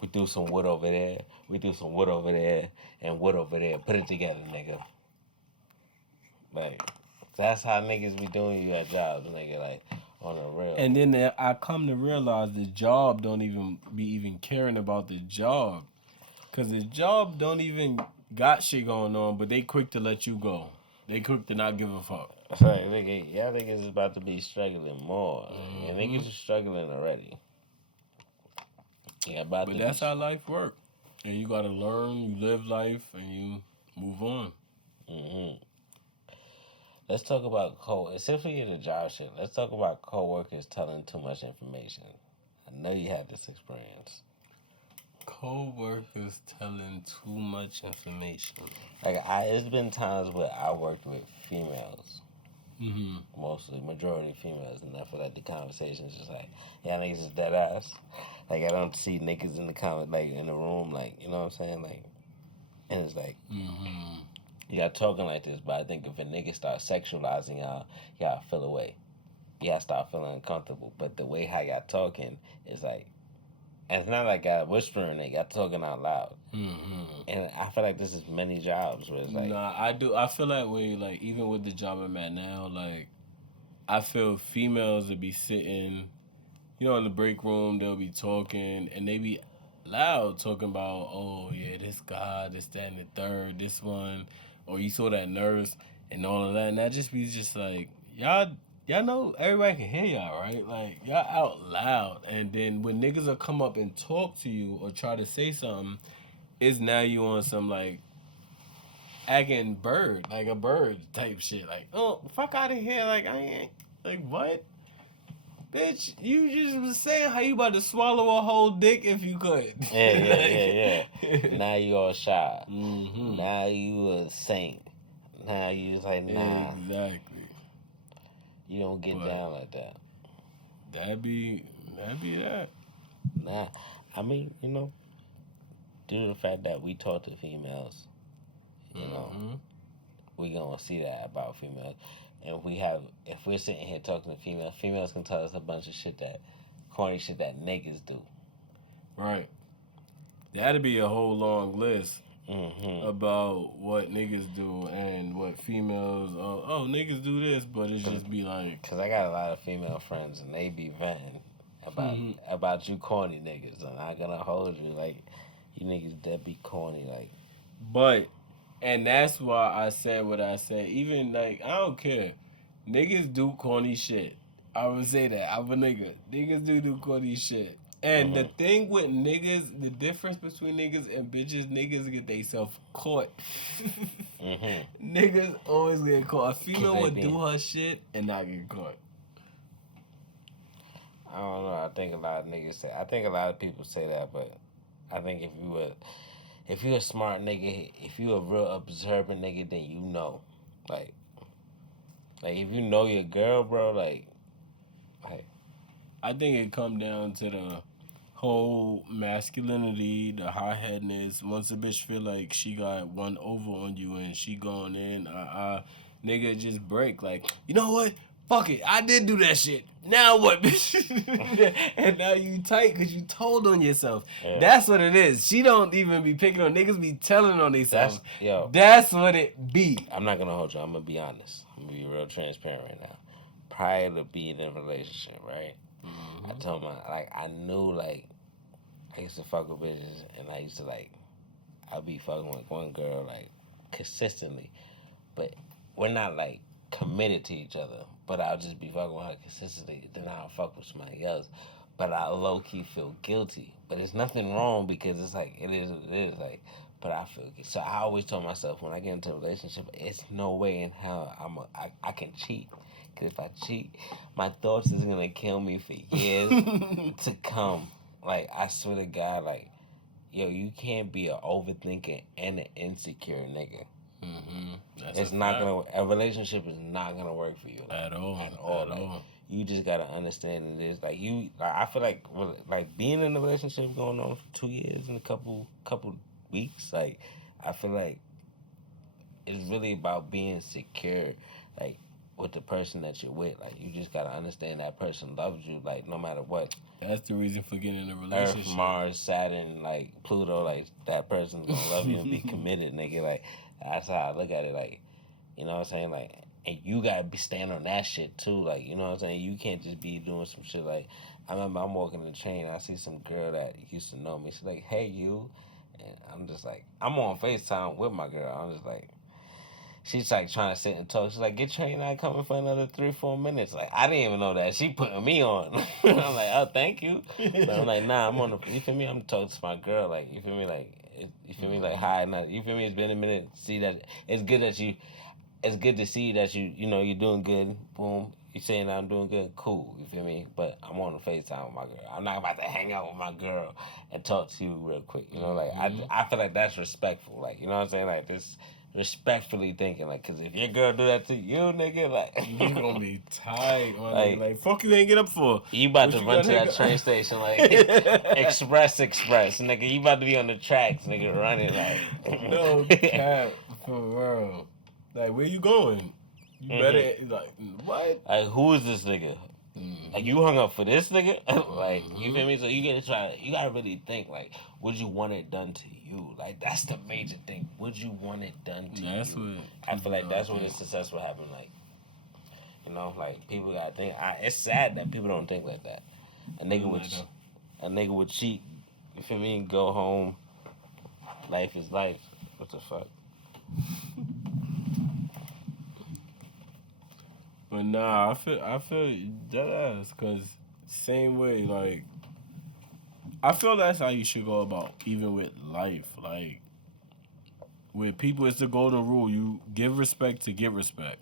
We threw some wood over there. We threw some wood over there and wood over there. Put it together, nigga. Like, that's how niggas be doing you at jobs, nigga. Like, on the real. And then I come to realize the job don't even be even caring about the job, cause the job don't even got shit going on, but they quick to let you go. They quick to not give a fuck. It's like, nigga, y'all niggas is about to be struggling more. And niggas are struggling already. Yeah, But that's how life work. And you gotta learn, you live life, and you move on. Let's talk about since we in the job shit, let's talk about coworkers telling too much information. I know you had this experience. Co-workers telling too much information. Like, it's been times where I worked with females. Mostly, majority females, and I feel like the conversation is just like, yeah, niggas is dead ass. Like, I don't see niggas in in the room, like, you know what I'm saying? Like, and it's like, y'all talking like this, but I think if a nigga start sexualizing y'all feel away. Y'all start feeling uncomfortable. But the way how y'all talking is like, and it's not like y'all whispering it, y'all talking out loud. And I feel like this is many jobs where it's like, Nah, I do. I feel that way. Like even with the job I'm at now, like I feel females would be sitting, in the break room. They'll be talking, and they be loud talking about, oh yeah, this guy, this, that, and the third, this one, or you saw that nurse and all of that. And that just be just like y'all know everybody can hear y'all, right? Like y'all out loud, and then when niggas will come up and talk to you or try to say something, it's now you on some like acting bird, like a bird type shit. Like, oh, fuck out of here. Like, I ain't, like, what? Bitch, you just was saying how you about to swallow a whole dick if you could. Yeah. Now you all shy. Mm-hmm. Now you a saint. Now you just like, nah. Exactly. You don't get down like that. That'd be that. Nah. I mean, you know, due to the fact that we talk to females, you know, we gonna see that about females. And if we're sitting here talking to females can tell us a bunch of corny shit that niggas do. Right. That'd be a whole long list about what niggas do and what females. Oh, niggas do this, but it's just be like. Cause I got a lot of female friends and they be venting about you corny niggas, and I'm gonna hold you like you niggas that be corny like. But. And that's why I said what I said. Even, like, I don't care. Niggas do corny shit. I would say that. I'm a nigga. Niggas do corny shit. And the thing with niggas, the difference between niggas and bitches, niggas get themselves caught. Niggas always get caught. A female would do her shit and not get caught. I don't know. I think a lot of people say that, but I think if you're a smart nigga, if you a real observant nigga, then you know. Like if you know your girl, bro, like I think it come down to the whole masculinity, the high-headedness. Once a bitch feel like she got one over on you and she going in, nigga just break. Like, you know what? Fuck it. I did do that shit. Now what, bitch? And now you tight because you told on yourself. Yeah. That's what it is. She don't even be picking on niggas, be telling on themselves. That's what it be. I'm not going to hold you. I'm going to be honest. I'm going to be real transparent right now. Prior to being in a relationship, right? I told I knew, like, I used to fuck with bitches and I used to, like, I'd be fucking with one girl, like, consistently. But we're not, like, committed to each other, but I'll just be fucking with her consistently. Then I'll fuck with somebody else, but I low key feel guilty. But it's nothing wrong because it's like it is what it is. Like, but I feel guilty. So I always told myself when I get into a relationship, it's no way in hell I can cheat. Because if I cheat, my thoughts is gonna kill me for years to come. Like, I swear to God, like, yo, you can't be an overthinker and an insecure nigga. It's not gonna. A relationship is not gonna work for you at all. You just gotta understand it is like you. Like, I feel like being in a relationship going on for 2 years and a couple weeks. Like, I feel like it's really about being secure, like, with the person that you're with. Like, you just gotta understand that person loves you, like, no matter what. That's the reason for getting in a relationship. Earth, Mars, Saturn, like Pluto, like that person's gonna love you and be committed, nigga. Like, that's how I look at it. Like, you know what I'm saying? Like, and you gotta be standing on that shit too. Like, you know what I'm saying? You can't just be doing some shit. Like, I remember I'm walking the train. I see some girl that used to know me. She's like, "Hey, you," and I'm just like, I'm on FaceTime with my girl. I'm just like, she's like trying to sit and talk. She's like, "Get train not coming for another 3-4 minutes." Like, I didn't even know that. She putting me on. I'm like, "Oh, thank you." But I'm like, nah, I'm on the. You feel me? I'm talking to my girl. Like, you feel me? Like, you feel me? Like, hi, not. You feel me? It's been a minute. See that it's good that you. It's good to see that you know you're doing good. Boom. You saying I'm doing good. Cool. You feel me? But I'm on the FaceTime with my girl. I'm not about to hang out with my girl and talk to you real quick. You know, like I feel like that's respectful. Like, you know what I'm saying? Like, this. Respectfully thinking, like, because if your girl do that to you, nigga, like, you gonna be tight, like fuck you ain't get up for. You about to run to that train station, like, express, nigga. You about to be on the tracks, nigga, running, like. No cap, for real. Like, where you going? You better, like, what? Like, who is this nigga? Like, you hung up for this nigga? Like, you feel me? So you gotta really think, like, would you want it done to you? Like, that's the major thing. Would you want it done to you? I feel like that's what a successful happen. Like, you know, like, people gotta think. It's sad that people don't think like that. A nigga would cheat. You feel me? Go home. Life is life. What the fuck? But nah, I feel that ass, cause same way, like, I feel that's how you should go about even with life. Like, with people, it's the golden rule: you give respect to get respect.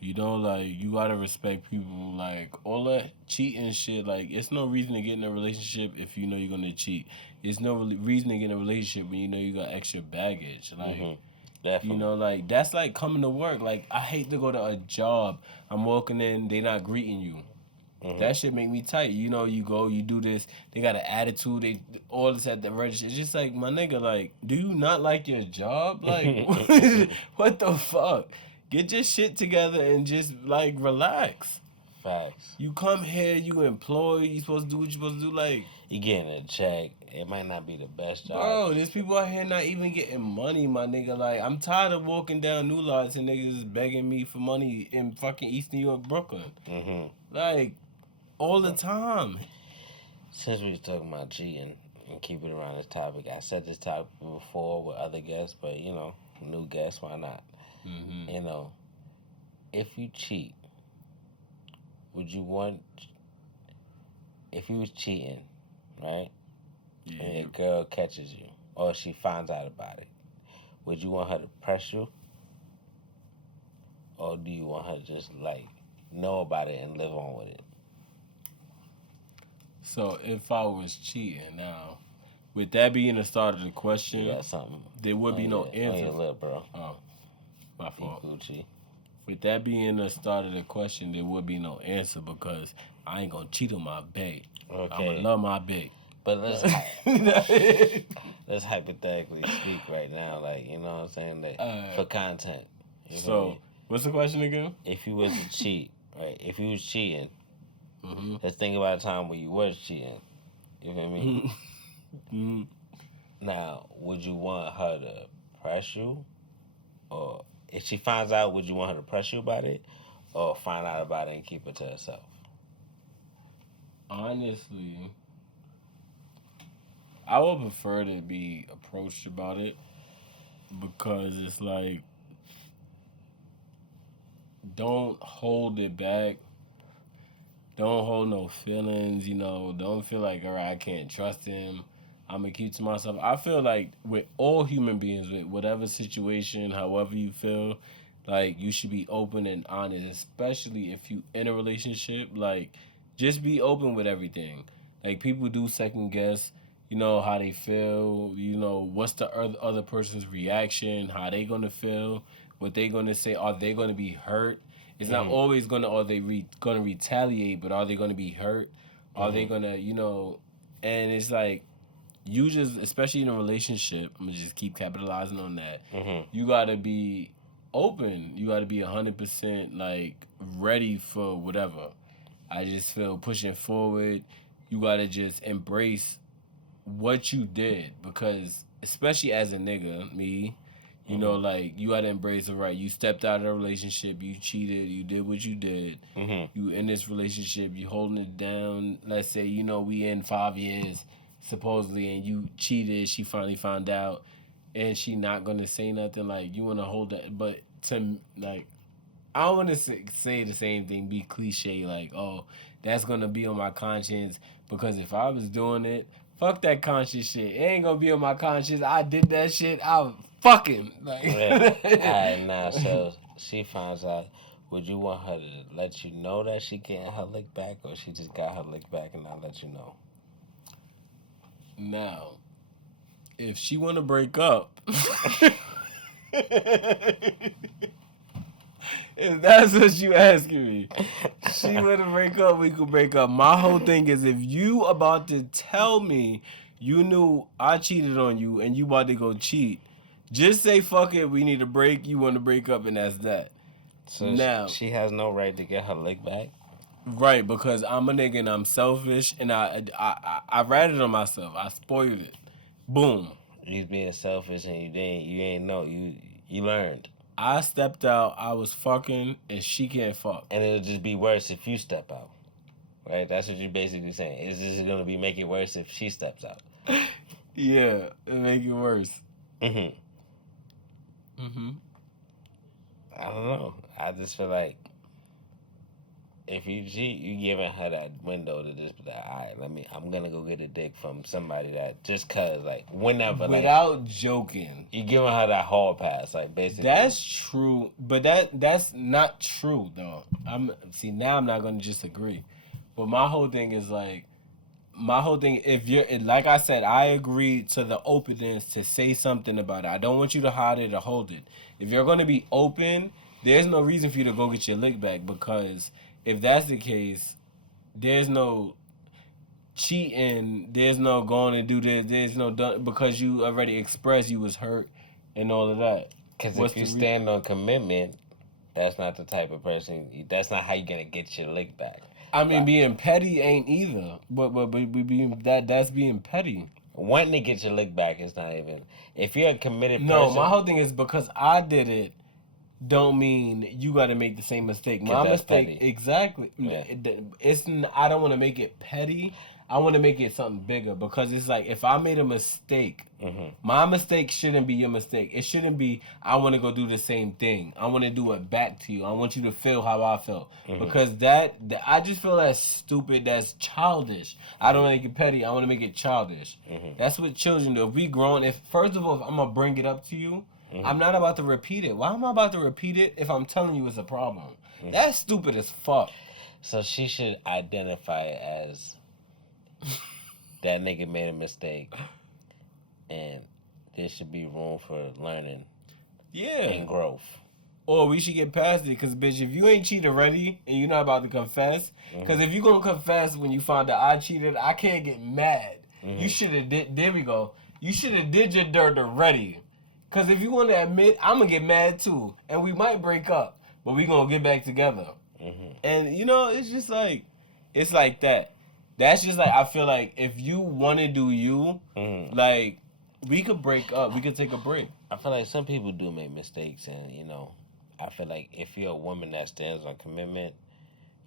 You know, like, you gotta respect people. Like, all that cheating shit, like, it's no reason to get in a relationship if you know you're gonna cheat. It's no reason to get in a relationship when you know you got extra baggage. Like, Definitely. you know, like, that's like coming to work. Like, I hate to go to a job. I'm walking in, they not greeting you. That shit make me tight. You know, you go, you do this. They got an attitude. They all this at the register. It's just like, my nigga, like, do you not like your job? Like, what the fuck? Get your shit together and just like relax. Facts. You come here, you employed. You supposed to do what you supposed to do. Like, You getting a check. It might not be the best job. bro, there's people out here not even getting money, my nigga. Like, I'm tired of walking down New Lots and niggas is begging me for money in fucking East New York, Brooklyn. Like, all the time. Since we was talking about cheating and keep it around this topic, I said this topic before with other guests, but you know, new guests, why not? You know, if you cheat, would you want? If you was cheating, right? Yeah. And your girl catches you, or she finds out about it, would you want her to press you, or do you want her to just like know about it and live on with it? So if I was cheating now, with that being the start of the question, You got something? there would be no On answer. your lip, bro. Oh, my fault. Gucci. With that being the start of the question, there would be no answer because I ain't gonna cheat on my bae. Okay. I'm gonna love my bae. But let's hypothetically speak right now, like, you know what I'm saying, like, for content. You know So, what's the question again? if you was to cheat, right? If you was cheating, let's think about a time where you was cheating. You feel me? Now, would you want her to press you, or if she finds out, would you want her to press you about it, or find out about it and keep it to herself? Honestly, I would prefer to be approached about it because it's like, don't hold it back. Don't hold no feelings, you know. Don't feel like, all right, I can't trust him. I'm going to keep to myself. I feel like with all human beings, with whatever situation, however you feel, like, you should be open and honest, especially if you in a relationship. Like, just be open with everything. Like, people do second guess, you know, how they feel, you know, what's the other person's reaction, how they going to feel, what they going to say, are they going to be hurt? It's not always going to, are they going to retaliate, but are they going to be hurt? Are they going to, you know, and it's like, you just, especially in a relationship, I'm going to just keep capitalizing on that. You got to be open. You got to be 100% like ready for whatever. I just feel pushing forward, you got to just embrace what you did because, especially as a nigga, me, you know, like, you gotta embrace it, right? You stepped out of a relationship, you cheated, you did what you did. You in this relationship, you holding it down. Let's say, you know, we in 5 years, supposedly, and you cheated, she finally found out, and she not gonna say nothing, like, you wanna hold that, but to, like, I don't want to say the same thing, be cliche, like, oh, that's gonna be on my conscience, because if I was doing it, fuck that conscience shit. It ain't gonna be on my conscience. I did that shit. I fucking like. Alright, now so she finds out. Would you want her to let you know that she getting her lick back, or she just got her lick back and not let you know? Now, if she want to break up, if that's what you asking me, she want to break up, we could break up. My whole thing is, if you about to tell me you knew I cheated on you and you about to go cheat, just say fuck it, we need to break, you want to break up, and that's that. So now, she has no right to get her lick back? Right, because I'm a nigga and I'm selfish and I ratted on myself. I spoiled it. Boom. You being selfish and you ain't know. You learned. I stepped out, I was fucking, and she can't fuck. And it'll just be worse if you step out. Right? That's what you're basically saying. It's just going to make it worse if she steps out. Yeah, it make it worse. I don't know. I just feel like if you cheat, you giving her that window to just be like, all right, I'm gonna go get a dick from somebody that just cause, like, whenever, without joking, you giving her that hall pass, like, basically. That's true, but that's not true though. Now I'm not gonna disagree, but my whole thing is like, if you're, like I said, I agree to the openness to say something about it. I don't want you to hide it or hold it. If you're going to be open, there's no reason for you to go get your lick back, because if that's the case, there's no cheating, there's no going to do this, there's no done, because you already expressed you was hurt and all of that. Because if you stand on commitment, that's not the type of person, that's not how you're going to get your lick back. I mean, being petty ain't either, but being that's being petty. Wanting to get your lick back is not even. If you're a committed person. No, my whole thing is because I did it, don't mean you got to make the same mistake. My mistake, petty. Exactly. Yeah. I don't want to make it petty. I want to make it something bigger, because it's like, if I made a mistake, my mistake shouldn't be your mistake. It shouldn't be, I want to go do the same thing. I want to do it back to you. I want you to feel how I felt. Because I just feel that's stupid, that's childish. I don't want to make it petty. I want to make it childish. That's what children do. If we grown, first of all, if I'm going to bring it up to you, I'm not about to repeat it. Why am I about to repeat it if I'm telling you it's a problem? That's stupid as fuck. So she should identify it as, that nigga made a mistake, and there should be room for learning, and growth. Or we should get past it, because, bitch, if you ain't cheated already and you're not about to confess, because if you gonna confess when you find out I cheated, I can't get mad. You should have did. There we go. You should have did your dirt already. Because if you want to admit, I'm gonna get mad too, and we might break up, but we gonna get back together. And it's just like, it's like that. That's just like, I feel like if you want to do you, like, we could break up. We could take a break. I feel like some people do make mistakes, and, I feel like if you're a woman that stands on commitment,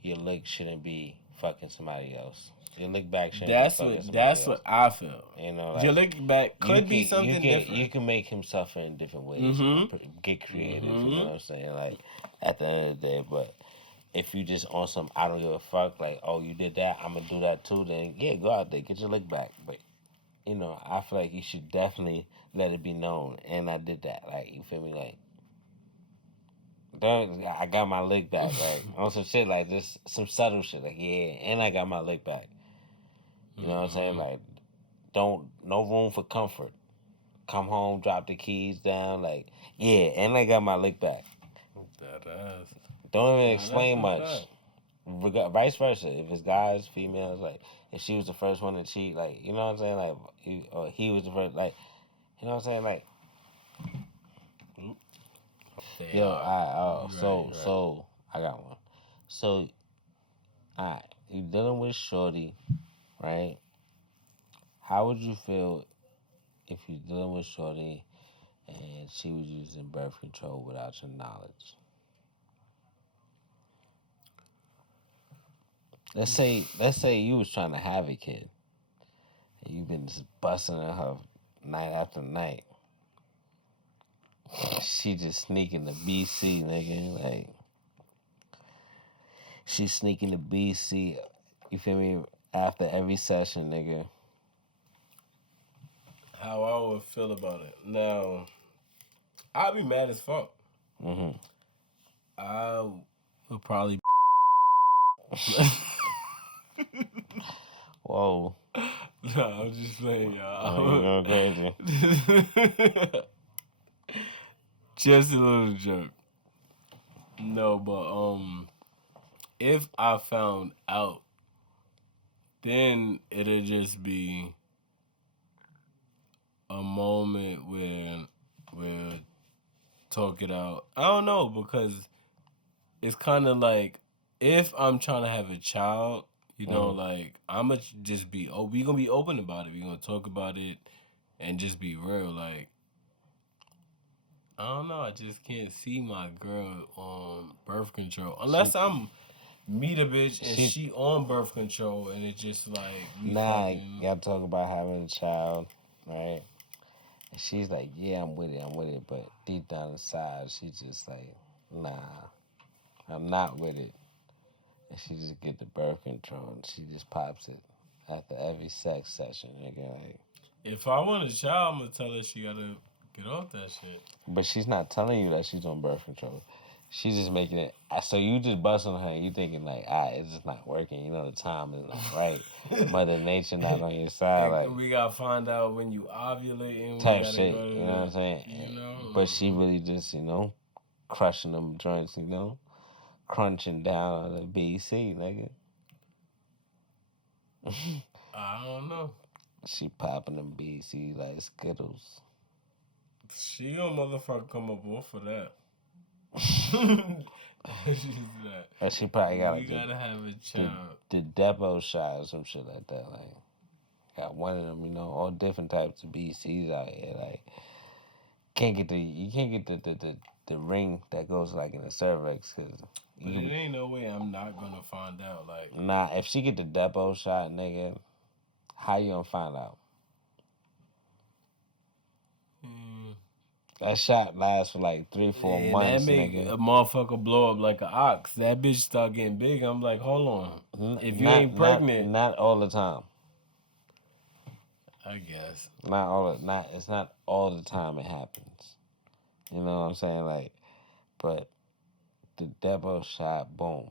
your lick shouldn't be fucking somebody else. Your lick back shouldn't be fucking somebody else. That's what I feel. Like, your lick back could be something different. You can make him suffer in different ways. Get creative, you know what I'm saying? Like, at the end of the day, but if you just on some, I don't give a fuck, like, oh, you did that, I'm going to do that too, then, yeah, go out there, get your lick back. But, I feel like you should definitely let it be known, and I did that. Like, you feel me? Like, I got my lick back, like, on some shit like this, some subtle shit, like, yeah, and I got my lick back. You know what I'm saying? Like, no room for comfort. Come home, drop the keys down, like, yeah, and I got my lick back. That ass. Don't even explain much. Vice versa. If it's guys, females, like, if she was the first one to cheat, like, you know what I'm saying? Like, or he was the first, like, you know what I'm saying? Like, so, I got one. So, alright, you dealing with shorty, right? How would you feel if you're dealing with shorty and she was using birth control without your knowledge? Let's say you was trying to have a kid, and you've been just busting at her night after night. She just sneaking to BC, nigga. Like, she sneaking to BC. You feel me? After every session, nigga. How I would feel about it. Now, I'd be mad as fuck. I would probably. Whoa. No, I'm just saying, y'all. Oh, you're going crazy. Just a little joke. No, but if I found out, then it'll just be a moment where we'll talk it out. I don't know, because it's kind of like, if I'm trying to have a child, like, I'ma just be, we gonna be open about it. We gonna talk about it and just be real. Like, I don't know. I just can't see my girl on birth control unless I'm meet a bitch and she on birth control, and it's just like, nah, you gotta talk about having a child, right? And she's like, yeah, I'm with it, but deep down inside, she's just like, nah, I'm not with it. and she just get the birth control and she just pops it after every sex session, nigga. Like, if I want a child, I'm gonna tell her she gotta get off that shit. but she's not telling you that she's on birth control. She's just making it. So you just busting her and you thinking like, it's just not working. You know, the time is not right. Mother Nature not on your side. Like, we gotta find out when you ovulating. Type shit. You know what I'm saying? You know? But she really just, crushing them joints, crunching down on the BC, nigga. I don't know. She popping them BC like Skittles. She don't motherfucker come up for that. She probably got we gotta have a child. The depot shot or some shit like that. Like, got one of them, all different types of BCs out here. Like, you can't get the ring that goes like in the cervix, cause but it ain't no way I'm not gonna find out. Like, nah, if she get the depot shot, nigga, how you gonna find out? That shot lasts for like 3-4 months, that make nigga. A motherfucker blow up like an ox. That bitch start getting big. I'm like, hold on. If you ain't pregnant, not all the time. I guess. It's not all the time it happens. You know what I'm saying? Like, but the depot shot, boom.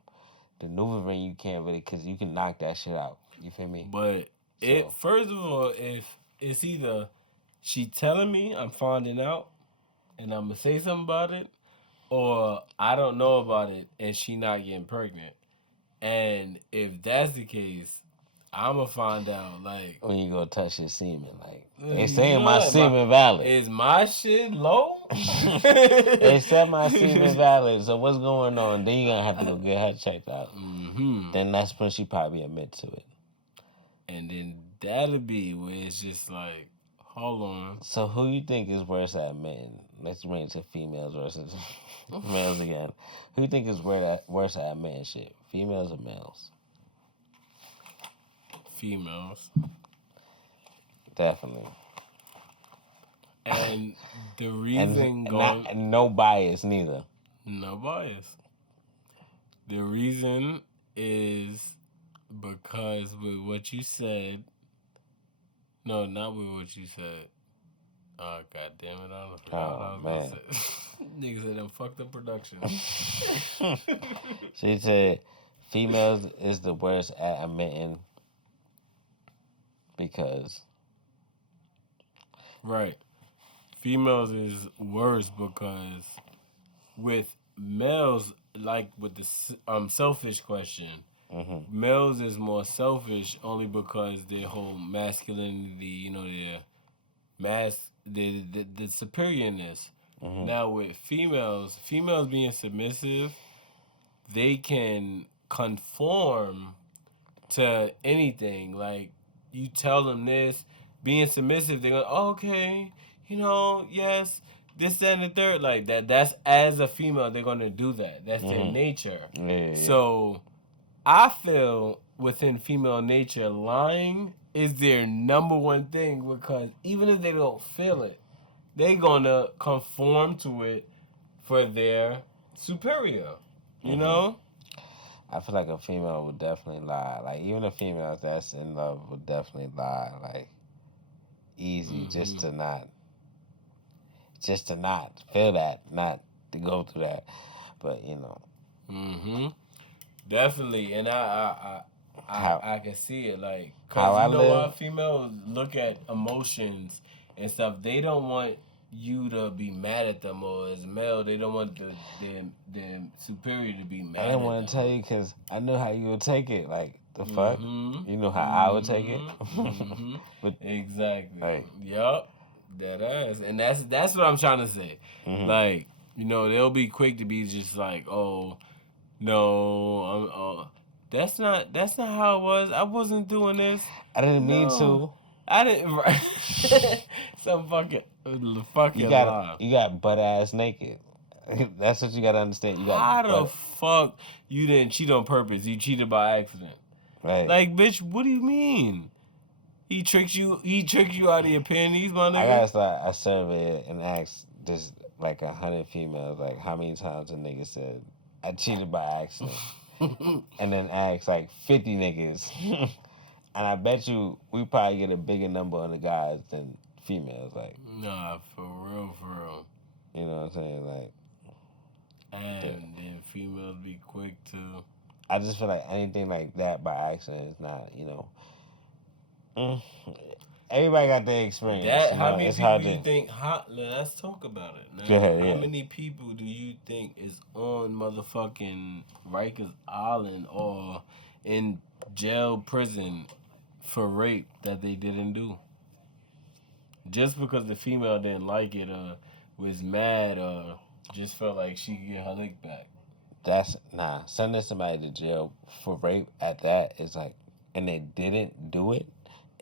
The NuvaRing you can't really, cause you can knock that shit out. You feel me? But first of all, if it's either she telling me I'm finding out and I'm gonna say something about it, or I don't know about it and she not getting pregnant. And if that's the case, I'ma find out, like, when you go touch your semen, like, they saying my semen valid. Is my shit low? They said my semen valid, so what's going on? Then you gonna have to go get her checked out. Mm-hmm. Then that's when she probably admit to it. And then that'll be where it's just like, hold on. So who you think is worse at admitting? Let's bring it to females versus males again. Who you think is worse at admitting shit? Females or males? Females. Definitely. And the reason and no bias neither. No bias. The reason is because with what you said. No, not with what you said. Oh, God damn it. I don't forgot what I was going to say. Niggas said them fucked up production. She said females is the worst at admitting because. Right. Females is worse because with males, like with the selfish question, males is more selfish only because their whole masculinity, their the superiorness. Now with females being submissive, they can conform to anything. Like, you tell them this, being submissive, they go, okay, yes, this, that, and the third. Like, that's as a female, they're gonna do that. That's their nature. Yeah. So I feel within female nature, lying is their number one thing, because even if they don't feel it, they gonna conform to it for their superior. You know? I feel like a female would definitely lie. Like, even a female that's in love would definitely lie. Like, easy, just to not feel that, not to go through that. But, Definitely, and I can see it, like, how why females look at emotions and stuff. They don't want you to be mad at them, or as male, they don't want the superior to be mad. I didn't want to tell you because I knew how you would take it. Like, the fuck, you know how I would take it. But, exactly. Like, yup, that ass, and that's what I'm trying to say. Like, they'll be quick to be just like, oh. No, that's not how it was. I wasn't doing this. I didn't mean to. I didn't. Some fucking you got butt ass naked. That's what you gotta understand. You got. How the fuck you didn't cheat on purpose? You cheated by accident. Right. Like, bitch, what do you mean? He tricked you. He tricked you out of your panties, my nigga. I gotta start a survey and ask just like 100 females, like, how many times a nigga said I cheated by accident. and then ask like 50 niggas. And I bet you we probably get a bigger number on the guys than females. Like, nah, for real, for real. you know what I'm saying? Like, and then females be quick to. I just feel like anything like that by accident is not, everybody got their experience. That, how many it's people hard do you to think? Let's talk about it. Now. Go ahead, How yeah. many people do you think is on motherfucking Rikers Island or in jail, prison for rape that they didn't do? Just because the female didn't like it or was mad or just felt like she could get her lick back. That's sending somebody to jail for rape at that is like, and they didn't do it.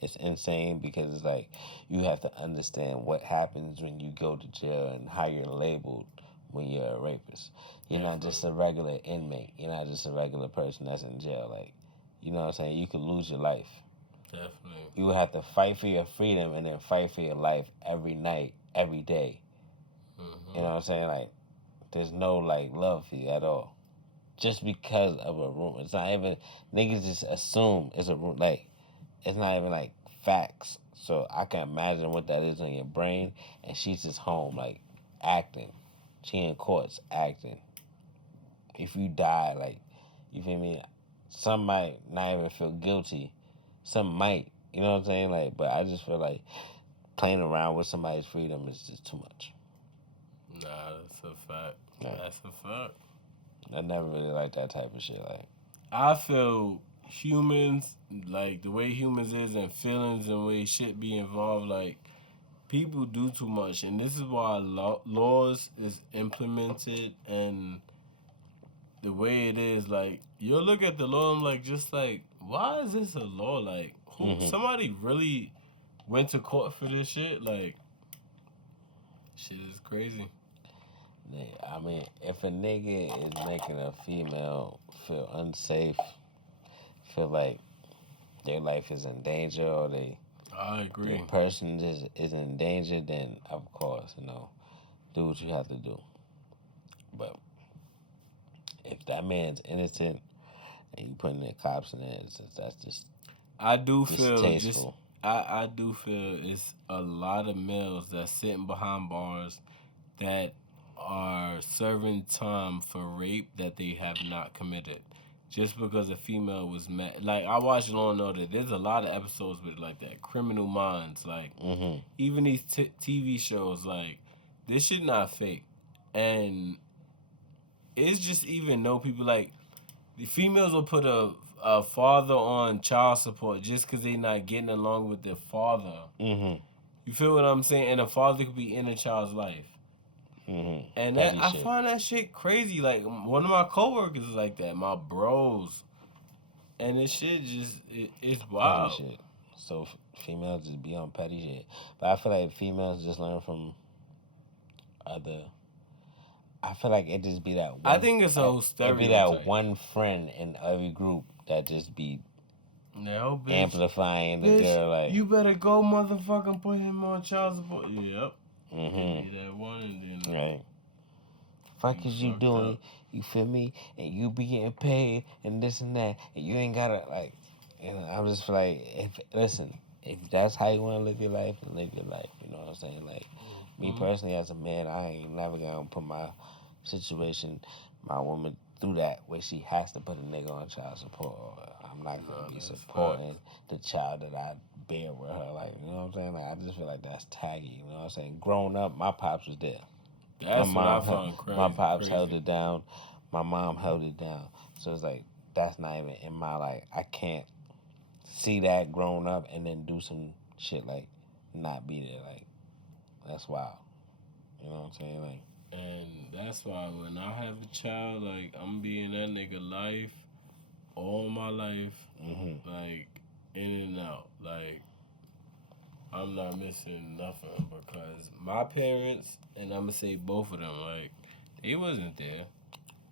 It's insane because it's like you have to understand what happens when you go to jail and how you're labeled when you're a rapist. You're not just a regular inmate. You're not just a regular person that's in jail. Like, you know what I'm saying? You could lose your life. Definitely. You would have to fight for your freedom and then fight for your life every night, every day. Mm-hmm. You know what I'm saying? Like, there's no like love for you at all. Just because of a room. It's not even, niggas just assume it's a room. Like, it's not even like facts. So I can imagine what that is in your brain. And she's just home, like, acting. She in courts acting. If you die, like, you feel me? Some might not even feel guilty. Some might. You know what I'm saying? Like, but I just feel like playing around with somebody's freedom is just too much. Nah, that's a fact. Yeah. That's a fact. I never really liked that type of shit. Like, I feel humans, like the way humans is and feelings and way shit be involved, like people do too much, and this is why laws is implemented and the way it is. Like, you'll look at the law, I'm like, just like, why is this a law? Like, somebody really went to court for this shit? Like, shit is crazy. I mean, if a nigga is making a female feel unsafe, feel like their life is in danger or I agree. The person is in danger, then of course, do what you have to do. But if that man's innocent and you putting the cops in there, that's just I do feel distasteful. I do feel it's a lot of males that's sitting behind bars that are serving time for rape that they have not committed. Just because a female was mad. Like, I watched Law and Order. There's a lot of episodes with, like, that. Criminal Minds. Like, even these TV shows, like, this shit not fake. And it's just even know people, like, the females will put a father on child support just because they not getting along with their father. You feel what I'm saying? And a father could be in a child's life. And that, I find that shit crazy. Like, one of my coworkers is like that, my bros, and this shit just it's wild. Petty shit. So females just be on petty shit, but I feel like females just learn from other. I feel like it just be that. I think it's a whole stereotype. It be that one friend in every group that just be amplifying the girl. Like, you better go, motherfucking put him on child support. Yep. That one, and then right. Fuck is you doing? You feel me? And you be getting paid and this and that, and you ain't gotta like. I'm just feel like if that's how you want to live your life, then live your life. You know what I'm saying? Like, me personally as a man, I ain't never gonna put my situation, my woman through that where she has to put a nigga on child support. I'm not gonna be supporting the child that I bear with her. Like, you know what I'm saying? Like, I just feel like that's taggy. You know what I'm saying? Growing up, my pops was there. That's what I found crazy. My pops held it down. My mom held it down. So it's like, that's not even in my, like, I can't see that growing up and then do some shit like not be there. Like, that's wild. You know what I'm saying? Like, and that's why when I have a child, like, I'm being that nigga life, all my life, like, in and out. Like, I'm not missing nothing because my parents, and I'm going to say both of them, like, they wasn't there.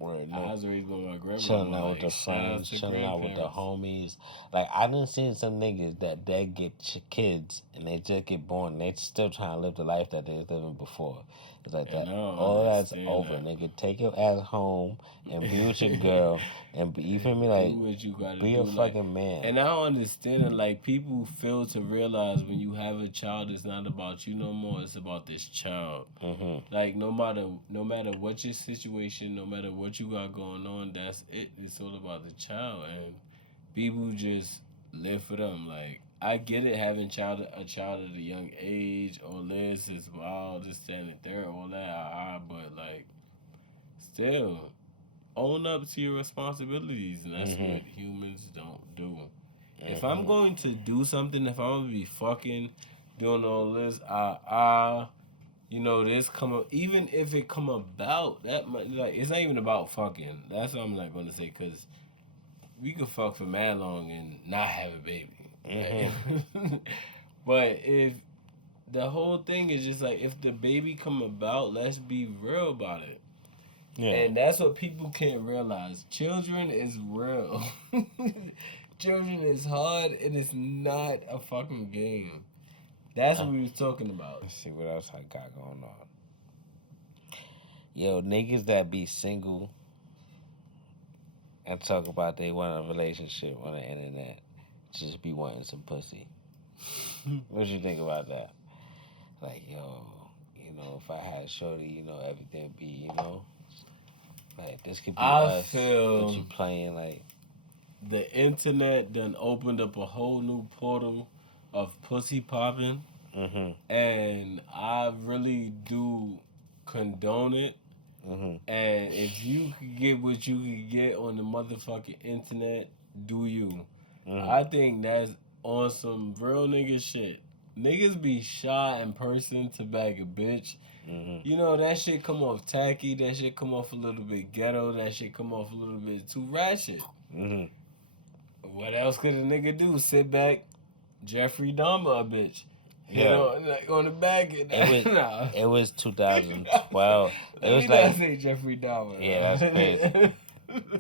I was raised by my grandma. Chilling out with the friends, chilling out with the homies. Like, I done seen some niggas that get kids and they just get born and they still trying to live the life that they was living before. It's like And that. I don't All that's understand over, that. nigga. Take your ass home and be with your girl and be, you feel me? Like, do what you gotta be do. a fucking man. And I don't understand it. Like, people fail to realize when you have a child, it's not about you no more. It's about this child. Mm-hmm. Like, no matter what your situation, no matter what you got going on, that's it. It's all about the child, and people just live for them. Like, I get it, having a child at a young age, all this is wild, just standing there, all that, but like, still, own up to your responsibilities, and that's Mm-hmm. what humans don't do. If I'm Mm-hmm. going to do something, if I'm gonna be fucking doing all this, this even if it come about like it's not even about fucking. That's what I'm not gonna say, because we could fuck for mad long and not have a baby. Mm-hmm. But if the whole thing is just like, if the baby come about, let's be real about it. Yeah. And that's what people can't realize. Children is real. Children is hard, and it's not a fucking game. That's what we was talking about. Let's see what else I got going on. Yo, niggas that be single and talk about they want a relationship on the internet just be wanting some pussy. What you think about that? Like, yo, if I had a shorty, everything would be, like, this could be us. Feel but you playing, like, the internet done opened up a whole new portal of pussy popping, mm-hmm. and I really do condone it. Mm-hmm. And if you could get what you could get on the motherfucking internet, do you? Mm-hmm. I think that's on some real nigga shit. Niggas be shy in person to bag a bitch. Mm-hmm. That shit come off tacky. That shit come off a little bit ghetto. That shit come off a little bit too ratchet. Mm-hmm. What else could a nigga do? Sit back, Jeffrey Dahmer a bitch. Like on the back. It was 2012. It was like, say Jeffrey Dahmer. Yeah, that's crazy.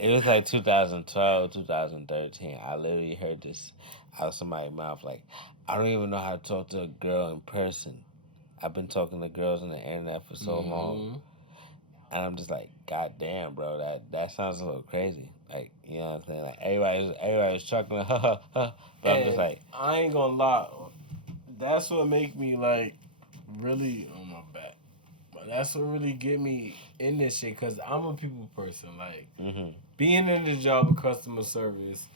It was like 2012, 2013. I literally heard this out of somebody's mouth. Like, I don't even know how to talk to a girl in person. I've been talking to girls on the internet for so long. And I'm just like, God damn, bro, that sounds a little crazy. Like, you know what I'm saying? Like, everybody's chuckling, But I'm just like, I ain't gonna lie. That's what make me, like, really on my back. But that's what really get me in this shit, because I'm a people person. Like, being in the job of customer service,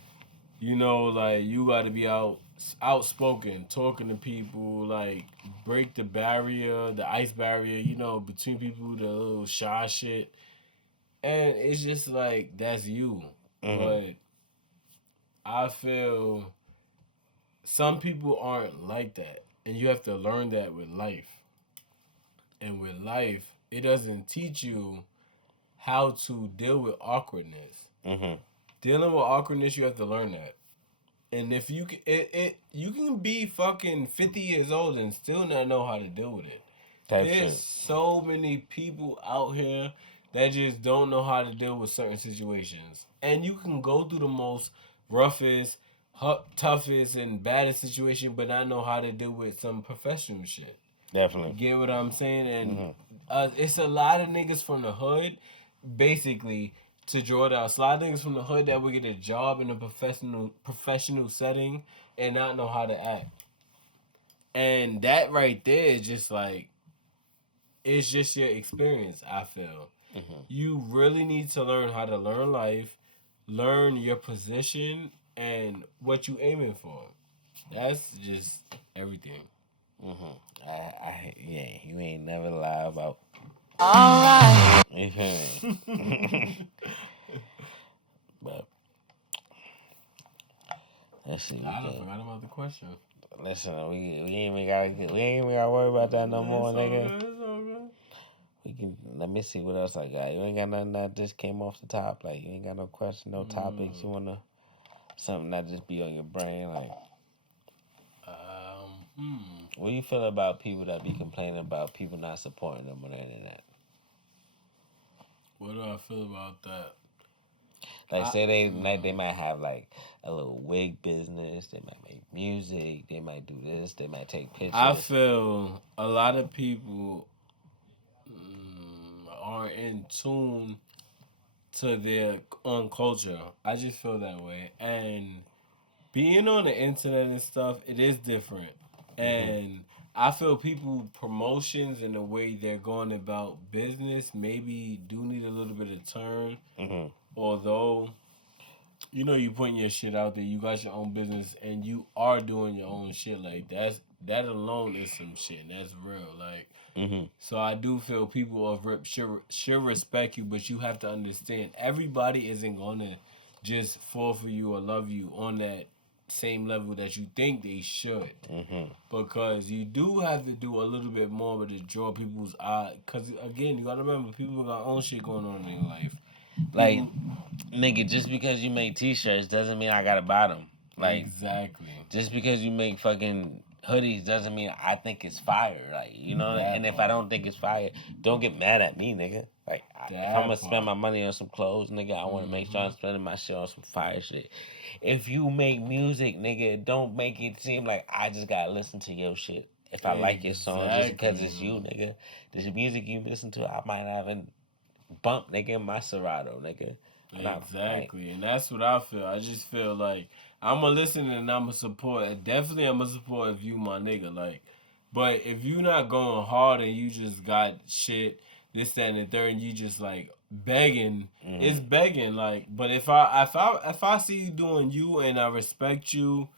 like, you got to be outspoken, talking to people, like, break the barrier, the ice barrier, between people, the little shy shit. And it's just like, that's you. But I feel some people aren't like that. And you have to learn that with life. And with life, it doesn't teach you how to deal with awkwardness. Dealing with awkwardness, you have to learn that. And if you can, you can be fucking 50 years old and still not know how to deal with it. There's so many people out here that just don't know how to deal with certain situations. And you can go through the most roughest, toughest, and baddest situation, but not know how to deal with some professional shit. Definitely. Get what I'm saying? And it's a lot of niggas from the hood, basically, to draw it out. It's a lot of niggas from the hood that will get a job in a professional setting and not know how to act. And that right there is just like, it's just your experience, I feel. You really need to learn how to learn life, learn your position, and what you aiming for. That's just everything. You ain't never lie about. Alright. You feel me? But let's see. I forgot about the question. Listen, we ain't even gotta worry about that no more, nigga. It's all good. We can let me see what else I got. You ain't got nothing that just came off the top. Like, you ain't got no question, no topics. You wanna something that just be on your brain, like. What do you feel about people that be complaining about people not supporting them on the internet? What do I feel about that? Like, say they might have like a little wig business. They might make music. They might do this. They might take pictures. I feel a lot of people. aren't in tune to their own culture. I just feel that way. And being on the internet and stuff, it is different. And I feel people promotions and the way they're going about business maybe do need a little bit of turn. Although, you know, you putting your shit out there, you got your own business, and you are doing your own shit. Like that alone is some shit. And that's real. Like, so I do feel people of rip should respect you, but you have to understand everybody isn't gonna just fall for you or love you on that same level that you think they should. Because you do have to do a little bit more to draw people's eye. Because again, you gotta remember, people got own shit going on in their life. Like, nigga, just because you make t-shirts doesn't mean I gotta buy them. Like, exactly. Just because you make fucking hoodies doesn't mean I think it's fire. Like, you know, and if I don't think it's fire, don't get mad at me, nigga. Like, if I'm gonna spend my money on some clothes, nigga, I want to make sure I'm spending my shit on some fire shit. If you make music, nigga, don't make it seem like I just gotta listen to your shit. If I like your song, just because it's you, nigga. The music you listen to, I might have a bump, nigga, in my Serato, nigga. Exactly, and that's what I feel. I just feel like I'm going to listen and I'm going to support. Definitely I'm going to support if you my nigga. Like, but if you not going hard and you just got shit, this, that, and the third, and you just like begging, it's begging. Like, but if I see you doing you and I respect you,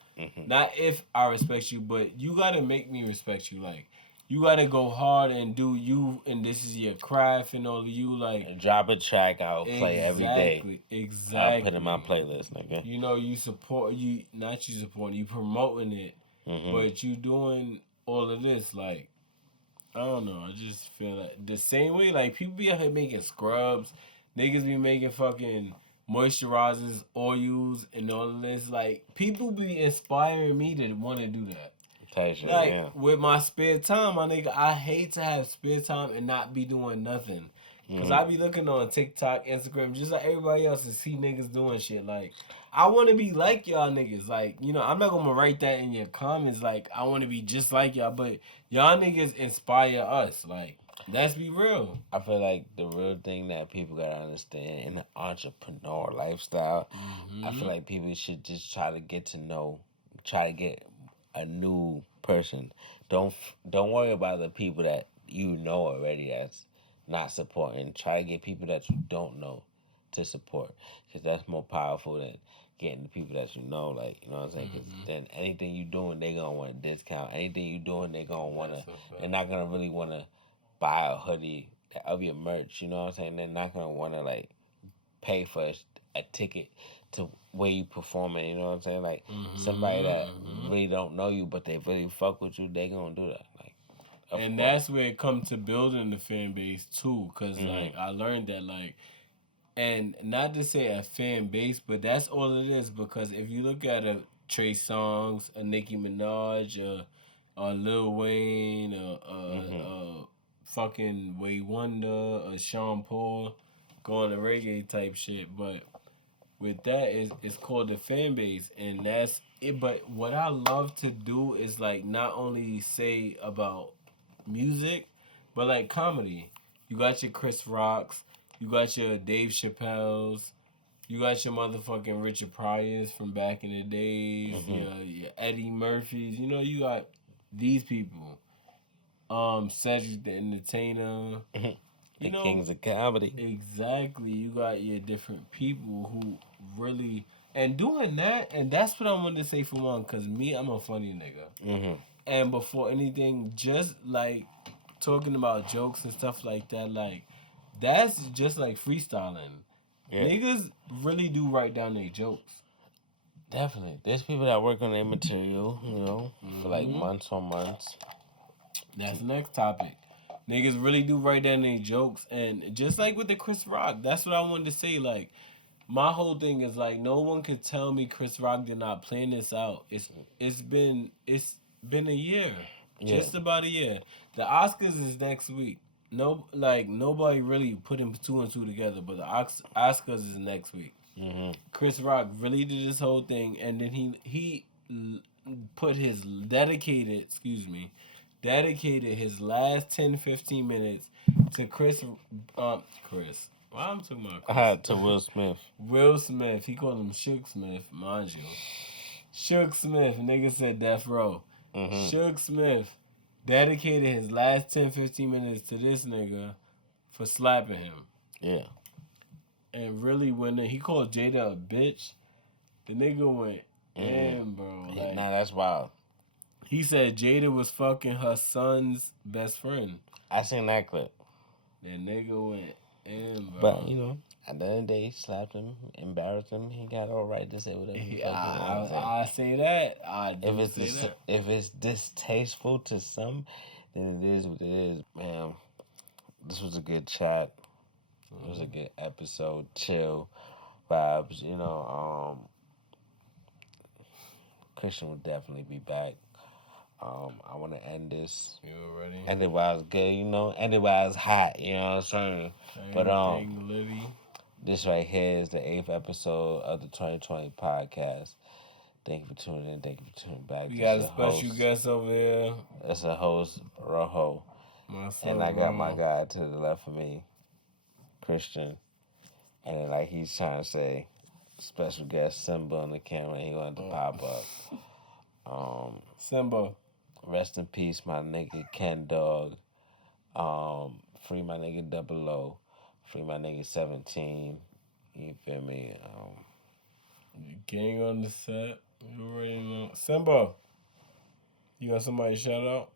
not if I respect you, but you got to make me respect you. Like, you gotta go hard and do you, and this is your craft and all of you. Like, and drop a track, I'll play every day. Exactly. I'll put in my playlist, nigga. You know, you support you, not you supporting, you promoting it, but you doing all of this. Like, I don't know. I just feel like the same way. Like, people be out here making scrubs, niggas be making fucking moisturizers, oils, and all of this. Like, people be inspiring me to want to do that. Like, with my spare time, my nigga, I hate to have spare time and not be doing nothing. Because I be looking on TikTok, Instagram, just like everybody else, and see niggas doing shit. Like, I want to be like y'all niggas. Like, you know, I'm not going to write that in your comments. Like, I want to be just like y'all. But y'all niggas inspire us. Like, let's be real. I feel like the real thing that people got to understand in the entrepreneur lifestyle, I feel like people should just try to get a new person. Don't worry about the people that you know already that's not supporting. Try to get people that you don't know to support, because that's more powerful than getting the people that you know. Like, you know what I'm saying? Because then anything you doing, they gonna want a discount. Anything you doing, they gonna wanna. They're not gonna really wanna buy a hoodie of your merch. You know what I'm saying? They're not gonna wanna like pay for a ticket to where you performing, you know what I'm saying? Like, somebody that really don't know you, but they really fuck with you, they gonna do that. Like, and that's where it comes to building the fan base too, because like I learned that, like, and not to say a fan base, but that's all it is. Because if you look at a Trey Songz, a Nicki Minaj, a Lil Wayne, a fucking Way Wonder, a Sean Paul, going to reggae type shit, but with that is it's called the fan base, and that's it. But what I love to do is like not only say about music, but like comedy. You got your Chris Rocks, you got your Dave Chappelle's, you got your motherfucking Richard Pryors from back in the days, your Eddie Murphys. You know, you got these people. Cedric the Entertainer. The kings of comedy. Exactly. You got your different people who really, and doing that, and that's what I wanted to say for one, because me, I'm a funny nigga. And before anything, just like talking about jokes and stuff like that, like, that's just like freestyling. Niggas really do write down their jokes. Definitely. There's people that work on their material, you know, for like months on months. That's the next topic. Niggas really do write down their jokes, and just like with the Chris Rock, that's what I wanted to say. Like, my whole thing is like, no one could tell me Chris Rock did not plan this out. It's been a year, just about a year. The Oscars is next week. No, like nobody really putting two and two together, but the Oscars is next week. Chris Rock really did this whole thing, and then he put his dedicated his last 10, 15 minutes to Chris. Why I'm talking about Chris? To Will Smith. Will Smith. He called him Shook Smith, mind you. Shook Smith. Nigga said death row. Mm-hmm. Shook Smith dedicated his last 10, 15 minutes to this nigga for slapping him. Yeah. And really, when he called Jada a bitch, the nigga went in, bro. Like, nah, that's wild. He said Jada was fucking her son's best friend. I seen that clip. That nigga went in, bro. But, you know, at the end of the day, he slapped him, embarrassed him. He got all right to say whatever he I say that. If it's distasteful to some, then it is what it is. Man, this was a good chat. It was a good episode. Chill vibes. You know, Christian will definitely be back. I want to end this. You already? End it while it's good, you know. End it while it's hot, you know what I'm saying? But this right here is the 8th episode of the 2020 podcast. Thank you for tuning in. Thank you for tuning back. We got a special guest over here. It's a host, Rojo. And I got my guy to the left of me, Christian. And like he's trying to say, special guest Simba on the camera. He wanted to pop up. Simba. Rest in peace, my nigga Ken Dog. Free my nigga Double O. Free my nigga 17. You feel me? Gang on the set. You already know. Simba. You got somebody shout out?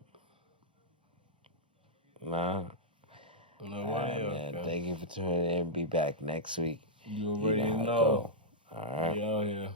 Nah. Nobody else. Man, thank you for tuning in. Be back next week. You already know. All right. We out here.